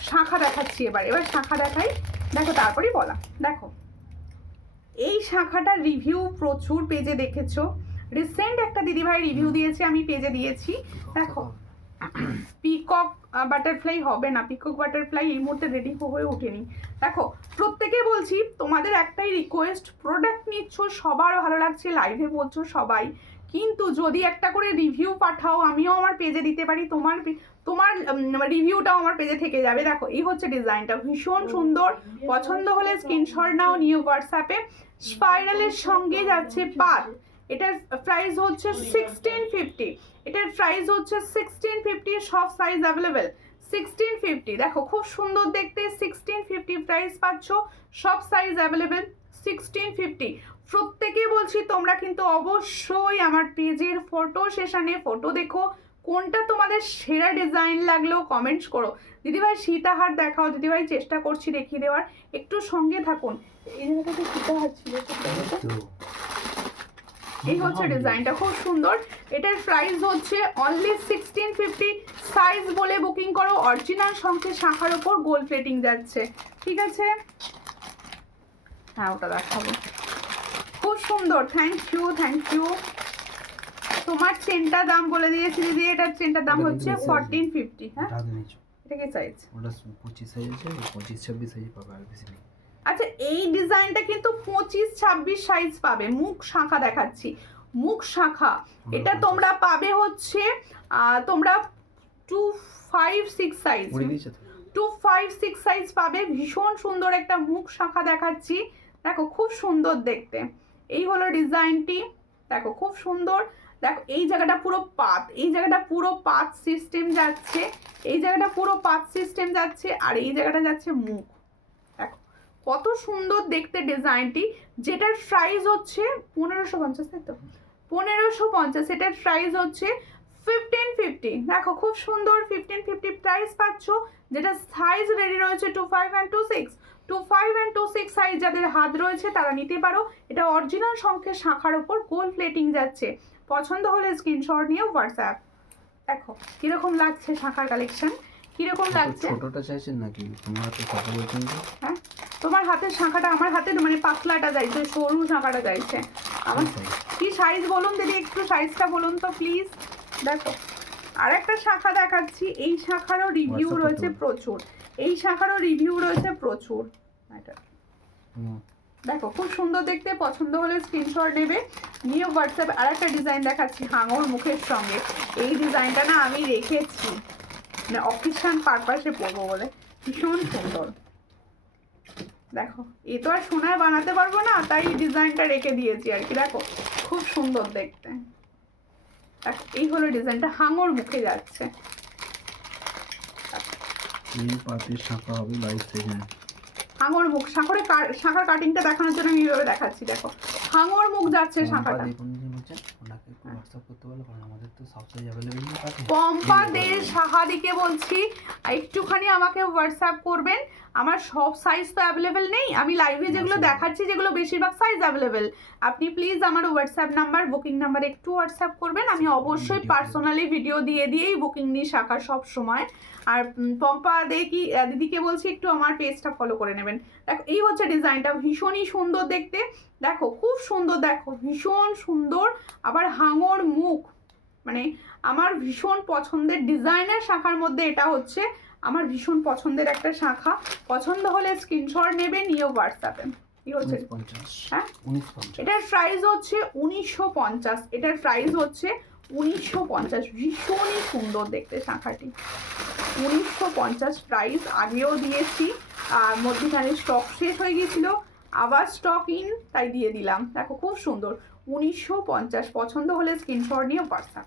শাঁখা দেখাচ্ছি, এবার শাঁখা দেখাই, দেখো তারপরেই বলা। দেখো এই শাঁখাটার রিভিউ প্রচুর পেজে দেখেছো, রিসেন্ট একটা দিদিভাই রিভিউ দিয়েছে, আমি পেজে দিয়েছি। দেখো পিকক বাটারফ্লাই হবে না, পিকক বাটারফ্লাই এই মুহূর্তে রেডি হয়ে ওঠেনি। দেখো প্রত্যেকে বলছি, তোমাদের একটাই রিকোয়েস্ট, প্রোডাক্ট নিচ্ছ সবার ভালো লাগছে, লাইভে বলছো সবাই, কিন্তু যদি একটা করে রিভিউ পাঠাও, আমিও আমার পেজে দিতে পারি, তোমার রিভিউটাও আমার পেজে থেকে যাবে। দেখো এই হচ্ছে ডিজাইনটা, ভীষণ সুন্দর, পছন্দ হলে স্ক্রিনশট নাও, নিউ হোয়াটসঅ্যাপে। স্পাইরালের সঙ্গে যাচ্ছে পাত, এটার প্রাইস হচ্ছে 1650, এটার প্রাইস হচ্ছে 1650, সব সাইজ অ্যাভেলেবেল 1650। দেখো খুব সুন্দর দেখতে, 1650 প্রাইস পাচ্ছ, সব সাইজ অ্যাভেলেবেল 1650। প্রত্যেকে বলছি তোমরা কিন্তু অবশ্যই আমার পেজের ফটো সেশনে ফটো দেখো, কোনটা তোমাদের সেরা ডিজাইন লাগলো কমেন্টস করো। দিদিভাই সীতাহার দেখাও, দিদিভাই চেষ্টা করছি দেখিয়ে দেওয়ার, একটু সঙ্গে থাকুন। এই জায়গাটাতে সীতাহার ছিল, এই হচ্ছে ডিজাইনটা, খুব সুন্দর, এটার প্রাইস হচ্ছে অনলি 1650। সাইজ বলে বুকিং করো, অরিজিনাল শঙ্খের শাখার উপর গোল্ড প্লেটিং যাচ্ছে, ঠিক আছে? হ্যাঁ ওটা দেখাবো, খুব সুন্দর, থ্যাংক ইউ। তোমার চেনটার দাম বলে দিয়েছি দিদি, এটার চেনটার দাম হচ্ছে 1450। হ্যাঁ এটা কি সাইজ? ওটা 25 সাইজ আছে, 25-26 সাইজ পাবে, আর বেশি নেই। আচ্ছা এই ডিজাইনটা কিন্তু 25-26 সাইজ পাবে, মুখ শাখা দেখাচ্ছি, মুখ শাখা, এটা তোমরা পাবে হচ্ছে তোমরা 256 সাইজ, 256 সাইজ পাবে, ভীষণ সুন্দর একটা মুখ শাখা দেখাচ্ছি। দেখো খুব সুন্দর দেখতে, এই হলো ডিজাইনটি, দেখো খুব সুন্দর। দেখো এই জায়গাটা পুরো পাত, এই জায়গাটা পুরো পাত সিস্টেম যাচ্ছে, এই জায়গাটা পুরো পাত সিস্টেম যাচ্ছে, আর এই জায়গাটা যাচ্ছে মুখ। দেখো কত সুন্দর দেখতে ডিজাইনটি, যেটার প্রাইস হচ্ছে 1550, তাই তো 1550, এটার প্রাইস হচ্ছে 1550। দেখো খুব সুন্দর 1550 প্রাইস পাচ্ছ, যেটা সাইজ রেডি রয়েছে 25 and 26, 25 and 26 সাইজ যাদের হাত রয়েছে তারা নিতে পারো। এটা অরিজিনাল শঙ্খের শাখার উপর গোল্ড প্লেটিং যাচ্ছে, পছন্দ হলে স্ক্রিনশট নিয়ে হোয়াটসঅ্যাপ। দেখো কিরকম লাগছে শাখার কালেকশন, কিরকম লাগছে? ছোটটা চাইছেন নাকি তোমার হাতে শাখা বলছেন? হ্যাঁ তোমার হাতের শাখাটা, আমার হাতে মানে পাতলাটা চাইছে, সরু শাখাটা চাইছে আমার। কি সাইজ বলুন দিদি, একটু সাইজটা বলুন তো প্লিজ। দেখো আর একটা শাখা দেখাচ্ছি, এই শাখারও রিভিউ রয়েছে প্রচুর, এই শাখারও রিভিউ রয়েছে প্রচুর। এটা দেখো খুব সুন্দর দেখতে, পছন্দ হলে স্ক্রিনশট নেবে, নিয়ে হোয়াটসঅ্যাপে। আর একটা ডিজাইন দেখাচ্ছি হাঙর মুখের সঙ্গে, এই ডিজাইনটা না আমি রেখেছি মানে অকেশন পারপাসে পরবো বলে, ভীষণ সুন্দর। দেখো এ তো আর সোনায় বানাতে পারবো না, তাই ডিজাইনটা রেখে দিয়েছি আর কি। দেখো খুব সুন্দর দেখতে, এই হলো ডিজাইনটা, হাঙর মুখে যাচ্ছে। এই পাতের শাখা হবে 22 সেকেন্ড। হাঙর মুখ, শাখার কাটিংটা দেখানোর জন্য আমি এইভাবে দেখাচ্ছি। দেখো হাঙর মুখ যাচ্ছে শাখাটা। ওনাকে একটু হোয়াটসঅ্যাপ করতে বলো, কারণ আমাদের তো সব সাইজ অ্যাভেলেবল নেই। পম্পা দে সাহাদিকে বলছি একটুখানি আমাকে হোয়াটসঅ্যাপ করবেন, আমার সব সাইজ তো অ্যাভেলেবেল নেই, আমি লাইভে যেগুলো দেখাচ্ছি যেগুলো বেশিরভাগ সাইজ অ্যাভেলেবেল, আপনি প্লিজ আমার হোয়াটসঅ্যাপ নাম্বার, বুকিং নাম্বার একটু হোয়াটসঅ্যাপ করবেন, আমি অবশ্যই পার্সোনালি ভিডিও দিয়েই বুকিং নিই শাখা সব সময়। আর পম্পা দে কি দিদিকে বলছি একটু আমার পেজটা ফলো করে নেবেন। দেখো এই হচ্ছে ডিজাইনটা, ভীষণই সুন্দর দেখতে, দেখো খুব সুন্দর, দেখো ভীষণ সুন্দর। আবার হাঙর মুখ মানে আমার ভীষণ পছন্দের ডিজাইনের শাখার মধ্যে এটা হচ্ছে আমার ভীষণ পছন্দের একটা শাখা, পছন্দ হলে স্ক্রিনশট নেবে, নিয়ে হোয়াটসঅ্যাপে। কি হচ্ছে? হ্যাঁ এটার প্রাইস হচ্ছে 1950, এটার প্রাইস হচ্ছে 1950, ভীষণই সুন্দর দেখতে শাখাটি, 1950 প্রাইস। আগেও দিয়েছি, আর মধ্যখানে স্টক শেষ হয়ে গিয়েছিল, আবার স্টক ইন, তাই দিয়ে দিলাম। দেখো খুব সুন্দর 1950, পছন্দ হলে স্ক্রিনশট নিয়ে হোয়াটসঅ্যাপ।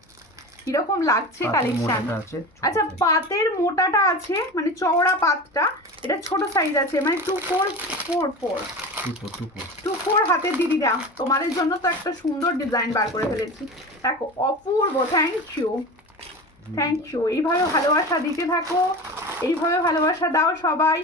কিরকম লাগছে পাতের কালেকশন। মোটাটা আছে, ছোট আচ্ছা size। পাতের মোটাটা আছে মানে চওড়া পাতটা, এটা ছোট সাইজ আছে মানে 2444 24 হাতের দিদিরা তোমাদের জন্য তো একটা সুন্দর ডিজাইন বার করে ফেলেছি। দেখো অপূর্ব, থ্যাংক ইউ। এইভাবে ভালোবাসা দিতে থাকো, এইভাবে ভালোবাসা দাও সবাই।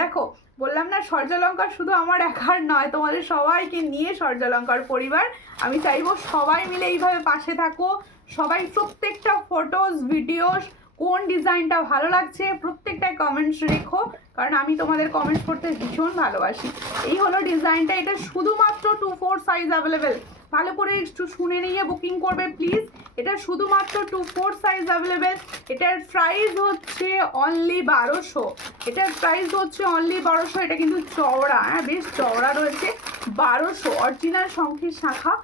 দেখো বললাম না সূর্যালঙ্কার শুধু আমার একার নয়, তোমাদের সবাইকে নিয়ে সূর্যালঙ্কার পরিবার। আমি চাইবো সবাই মিলে এইভাবে পাশে থাকো, সবাই প্রত্যেকটা ফটোস ভিডিওস কোন ডিজাইনটা ভালো লাগছে প্রত্যেকটাই কমেন্টস রেখো, কারণ আমি তোমাদের কমেন্টস করতে ভীষণ ভালোবাসি। এই হলো ডিজাইনটা, এটা শুধুমাত্র 24 সাইজ অ্যাভেলেবেল। ভালো করে একটু শুনে নিয়ে বুকিং করবে প্লিজ। এটা শুধুমাত্র 24 সাইজ অ্যাভেলেবেল। এটার প্রাইস হচ্ছে অনলি 1200। এটার প্রাইস হচ্ছে অনলি 1200। এটা কিন্তু চওড়া, হ্যাঁ বেশ চওড়া রয়েছে। 1200 অরিজিনাল শঙ্খের শাখা,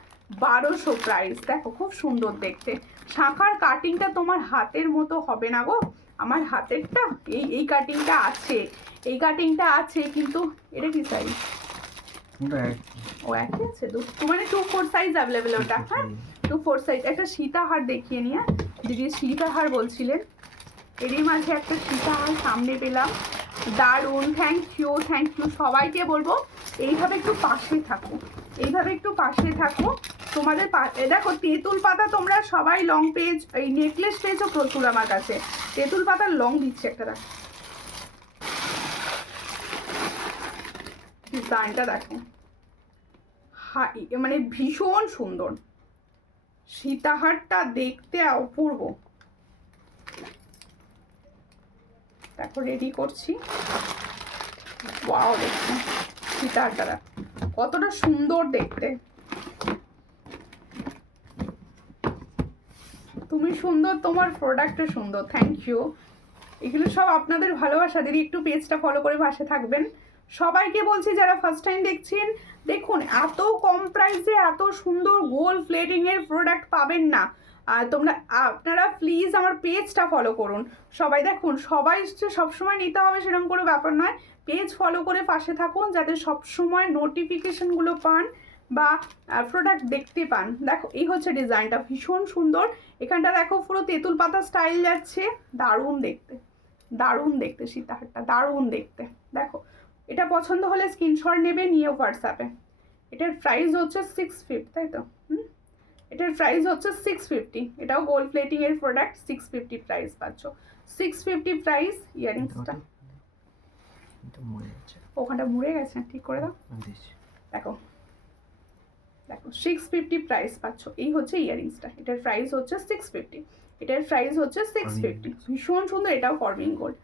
1200 প্রাইস। দেখো খুব সুন্দর দেখতে, শাখার কাটিংটা তোমার হাতের মতো হবে না গো, আমার হাতেরটা এই কাটিংটা আছে, এই কাটিংটা আছে, কিন্তু এটা কি সাইজ? ও একই আছে, মানে 24 সাইজ অ্যাভেলেবেল ওটা। হ্যাঁ 24 সাইজ। একটা সীতাহার দেখিয়ে নিয়ে, দিদি সীতাহার বলছিলেন, এরই মাঝে একটা সীতাহার সামনে পেলাম, দারুণ। থ্যাংক ইউ সবাইকে বলবো এইভাবে একটু পাশে থাকো, এইভাবে একটু পাশে থাকো। তোমাদের দেখো তেঁতুল পাতা তোমরা সবাই লং পেজ, এই নেকলেস পেজও প্রচুর আমার কাছে। তেঁতুল পাতার লং দিচ্ছে একটা, দেখো ডিজাইনটা দেখো, মানে ভীষণ সুন্দর, সীতাহারটা দেখতে অপূর্ব। দেখো রেডি করছি, ওয়াও দেখো সীতাহারটা কতটা সুন্দর দেখতে। তুমি সুন্দর, তোমার প্রোডাক্টও সুন্দর, থ্যাংক ইউ। এগুলো সব আপনাদের ভালোবাসা। দিদি একটু পেজটা ফলো করে পাশে থাকবেন। সবাইকে বলছি যারা ফার্স্ট টাইম দেখছেন, দেখুন এত কম প্রাইসে এত সুন্দর গোল্ড প্লেটিংয়ের প্রোডাক্ট পাবেন না। আপনারা প্লিজ আমার পেজটা ফলো করুন সবাই। দেখুন সবাই সবসময় নিতে হবে সেরকম কোনো ব্যাপার নয়, পেজ ফলো করে পাশে থাকুন যাতে সবসময় নোটিফিকেশনগুলো পান বা প্রোডাক্ট দেখতে পান। দেখো এই হচ্ছে ডিজাইনটা, ভীষণ সুন্দর। এখানটা দেখো পুরো তেঁতুল পাতা স্টাইল যাচ্ছে, দারুণ দেখতে সীতাহারটা, দারুণ দেখতে। দেখো এটা পছন্দ হলে স্ক্রিনশট নেবে, নিয়ে হোয়াটসঅ্যাপে। এটার প্রাইস হচ্ছে 650, তাই তো? এটার প্রাইস হচ্ছে 650। এটাও গোল্ড প্লেটিং এর প্রোডাক্ট, 650 প্রাইস পাচ্ছ। 650 প্রাইস। ইয়ারিংসটা ওখানটা মুড়ে গেছে, ঠিক করে দাও। দেখো 650 প্রাইস পাচ্ছ। এই হচ্ছে ইয়ারিংসটা, এটার প্রাইস হচ্ছে 650। এটার প্রাইস হচ্ছে 650, ভীষণ সুন্দর। এটাও ফরমিং গোল্ড,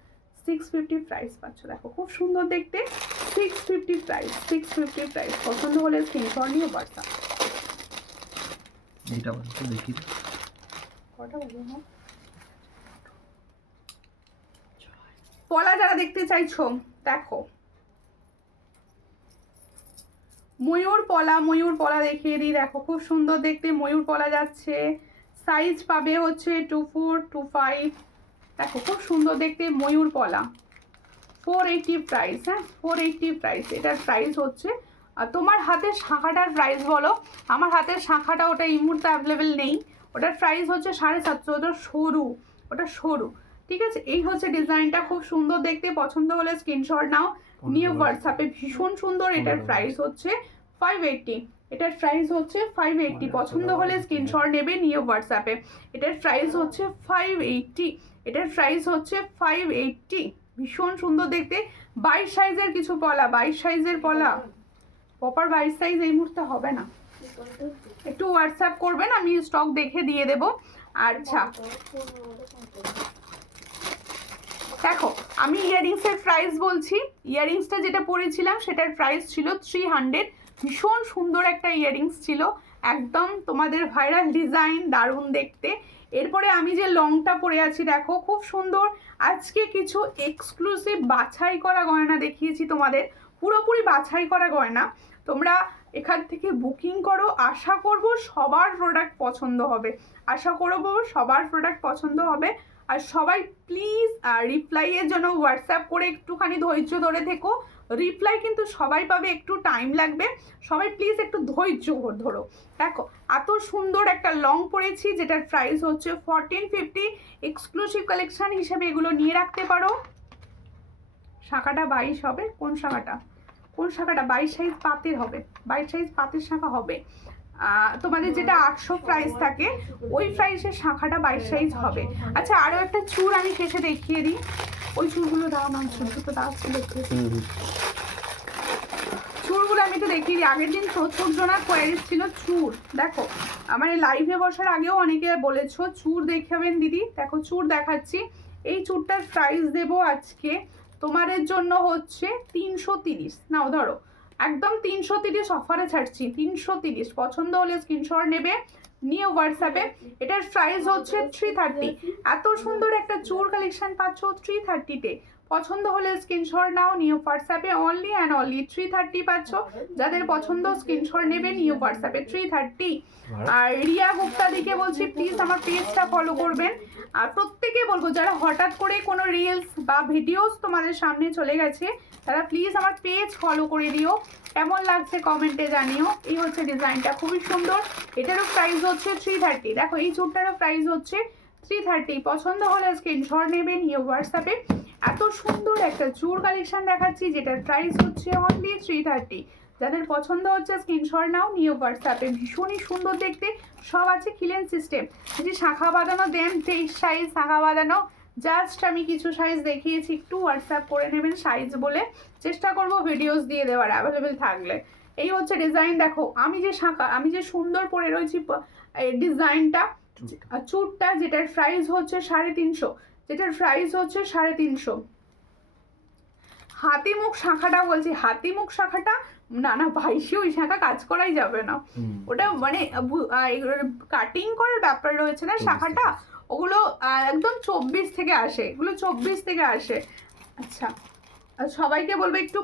650 প্রাইস পাচ্ছ। দেখো খুব সুন্দর দেখতে, 650 প্রাইস, 650 প্রাইস। পছন্দ হলে স্ক্রিনশট নিয়ে হোয়াটসঅ্যাপ। এইটা বলতে দেখি কটা বলবো না, পলা যারা দেখতে চাইছো দেখো, ময়ূর পলা দেখিয়ে দিই। দেখো খুব সুন্দর দেখতে ময়ূর পলা যাচ্ছে। সাইজ পাবে হচ্ছে 24, 25। দেখো খুব সুন্দর দেখতে ময়ূর পলা, 480 প্রাইস। হ্যাঁ 480 প্রাইস। এটার প্রাইস হচ্ছে, আর তোমার হাতের শাঁখাটার প্রাইস বলো। আমার হাতের শাঁখাটা ওটা এই মুহূর্তে অ্যাভেলেবেল নেই, ওটার প্রাইস হচ্ছে 750। ওটা সরু, ঠিক আছে। এই হচ্ছে ডিজাইনটা, খুব সুন্দর দেখতে। পছন্দ হলে স্ক্রিনশট নাও, নিয়ে হোয়াটসঅ্যাপে। ভীষণ সুন্দর। এটার প্রাইস হচ্ছে 580। এটার প্রাইস হচ্ছে 580। পছন্দ হলে স্ক্রিনশট নেবে, নিয়ে হোয়াটসঅ্যাপে। এটার প্রাইস হচ্ছে 580। এটার প্রাইস হচ্ছে 580। ভীষণ সুন্দর দেখতে। 22 সাইজের কিছু পলা, 22 সাইজের পলা। প্রপার 22 সাইজ এই মুহূর্তে হবে না, একটু হোয়াটসঅ্যাপ করবেন, আমি স্টক দেখে দিয়ে দেব। আচ্ছা দেখো আমি ইয়ারিংসের প্রাইস বলছি। ইয়ারিংসটা যেটা পরেছিলাম সেটার প্রাইস ছিল 300। ভীষণ সুন্দর একটা ইয়ারিংস ছিল, একদম তোমাদের ভাইরাল ডিজাইন, দারুণ দেখতে। এরপরে আমি যে লংটা পরে আছি দেখো খুব সুন্দর। আজকে কিছু এক্সক্লুসিভ বাছাই করা গয়না দেখিয়েছি তোমাদের, পুরোপুরি বাছাই করা গয়না। তোমরা এখান থেকে বুকিং করো, আশা করব সবার প্রোডাক্ট পছন্দ হবে, আর সবাই প্লিজ রিপ্লাইয়ের জন্য হোয়াটসঅ্যাপ করে একটুখানি ধৈর্য ধরে থেকো। রিপ্লাই কিন্তু সবাই পাবে, একটু টাইম লাগবে, সবাই প্লিজ একটু ধৈর্য ধরো। দেখো এত সুন্দর একটা লং পরেছি যেটার প্রাইস হচ্ছে 1450। এক্সক্লুসিভ কালেকশন হিসেবে এগুলো নিয়ে রাখতে পারো। শাখাটা 22 হবে, কোন শাখাটা 22 সাইজ পাতের হবে, 22 সাইজ পাতের শাখা হবে। তোমাদের যেটা 800 প্রাইস থাকে ওই প্রাইসের শাখাটা 22 সাইজ হবে। আচ্ছা আরও একটা চুর আমি শেষে দেখিয়ে দিই, ওই চুরগুলো দাও না, ছোটো দাও দেখিয়ে দিই। চুরগুলো আমি তো দেখিয়ে দিই। আগের দিন প্রচুর জনা কোয়ারিজ ছিল চুর। দেখো আমার লাইভে বসার আগেও অনেকে বলেছো চুর দেখাবেন দিদি, দেখো চুর দেখাচ্ছি। এই চুরটার প্রাইস দেবো আজকে তোমাদের জন্য হচ্ছে 330। নাও ধরো একদম 330 অফারে ছাড়ছি, 330। পছন্দ হলে স্ক্রিনশট নেবে, নিয়ে হোয়াটসঅ্যাপে। এটার প্রাইস হচ্ছে 330। এত সুন্দর একটা চুর কালেকশন পাচ্ছ 330-তে। পছন্দ হলে স্ক্রিনশট নাও, নিয়ে হোয়াটসঅ্যাপে। অনলি অ্যান্ড অনলি 330 পাচ্ছ। যাদের পছন্দ স্ক্রিনশট নেবে, নিয়ে হোয়াটসঅ্যাপে 330। আর রিয়া গুপ্তা দিকে বলছি প্লিজ আমার পেজটা ফলো করবেন। আর প্রত্যেকে বলবো যারা হঠাৎ করে কোনো রিলস বা ভিডিওস তোমাদের সামনে চলে গেছে তারা প্লিজ আমার পেজ ফলো করে দিও। কেমন লাগছে কমেন্টে জানিও। এই হচ্ছে ডিজাইনটা, খুবই সুন্দর। এটারও প্রাইস হচ্ছে 330। দেখো এই চুটটারও প্রাইস হচ্ছে 330। পছন্দ হলে স্ক্রিনশট নেবেন, নিয়ে হোয়াটসঅ্যাপে। এত সুন্দর একটা চুর কালেকশন দেখাচ্ছি যেটার প্রাইস হচ্ছে অনলি 330। যাদের পছন্দ হচ্ছে স্ক্রিনশট নাও, নিয়ে হোয়াটসঅ্যাপে। ভীষণই সুন্দর দেখতে, সব আছে খিলেন সিস্টেম। এই যে শাখা বাঁধানো দেন 23 সাইজ শাখা বাঁধানো, জাস্ট আমি কিছু সাইজ দেখিয়েছি, একটু হোয়াটসঅ্যাপ করে নেবেন সাইজ বলে। চেষ্টা করবো ভিডিওস দিয়ে দেওয়ার অ্যাভেলেবেল থাকলে। এই হচ্ছে ডিজাইন। দেখো আমি যে সুন্দর পরে রয়েছি ডিজাইনটা, চুটটা যেটার প্রাইস হচ্ছে 350, যেটার প্রাইস হচ্ছে 350। হাতিমুখ শাখাটা বলছি, হাতিমুখ শাখাটা না 22 ওই শাখা কাজ করাই যাবে না, ওটা মানে কাটিং করার ব্যাপার রয়েছে না শাখাটা, ওগুলো একদম 24 থেকে আসে, এগুলো 24 থেকে আসে। আচ্ছা সবাইকে বলবো একটু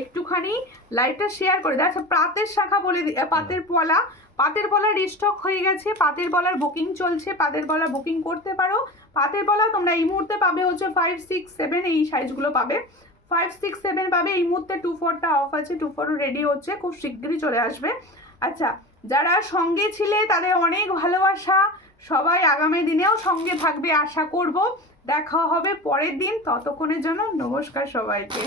একটুখানি লাইভটা শেয়ার করে দেয়। আচ্ছা পাতের শাখা বলে পাতের পলা রিস্টক হয়ে গেছে, পাতের পলার বুকিং চলছে, পাতের পলা বুকিং করতে পারো। পাতের পলা তোমরা এই মুহূর্তে পাবে হচ্ছে 5, 6, 7 এই সাইজগুলো পাবে, 5, 6, 7 পাবে। এই মুহূর্তে 24টা অফ আছে, 24 রেডি হচ্ছে, খুব শীঘ্রই চলে আসবে। আচ্ছা যারা সঙ্গে ছিলে তাদের অনেক ভালোবাসা, সবাই আগামী দিনেও সঙ্গে থাকবে আশা করব। দেখা হবে পরের দিন, ততক্ষণের জন্য নমস্কার সবাইকে।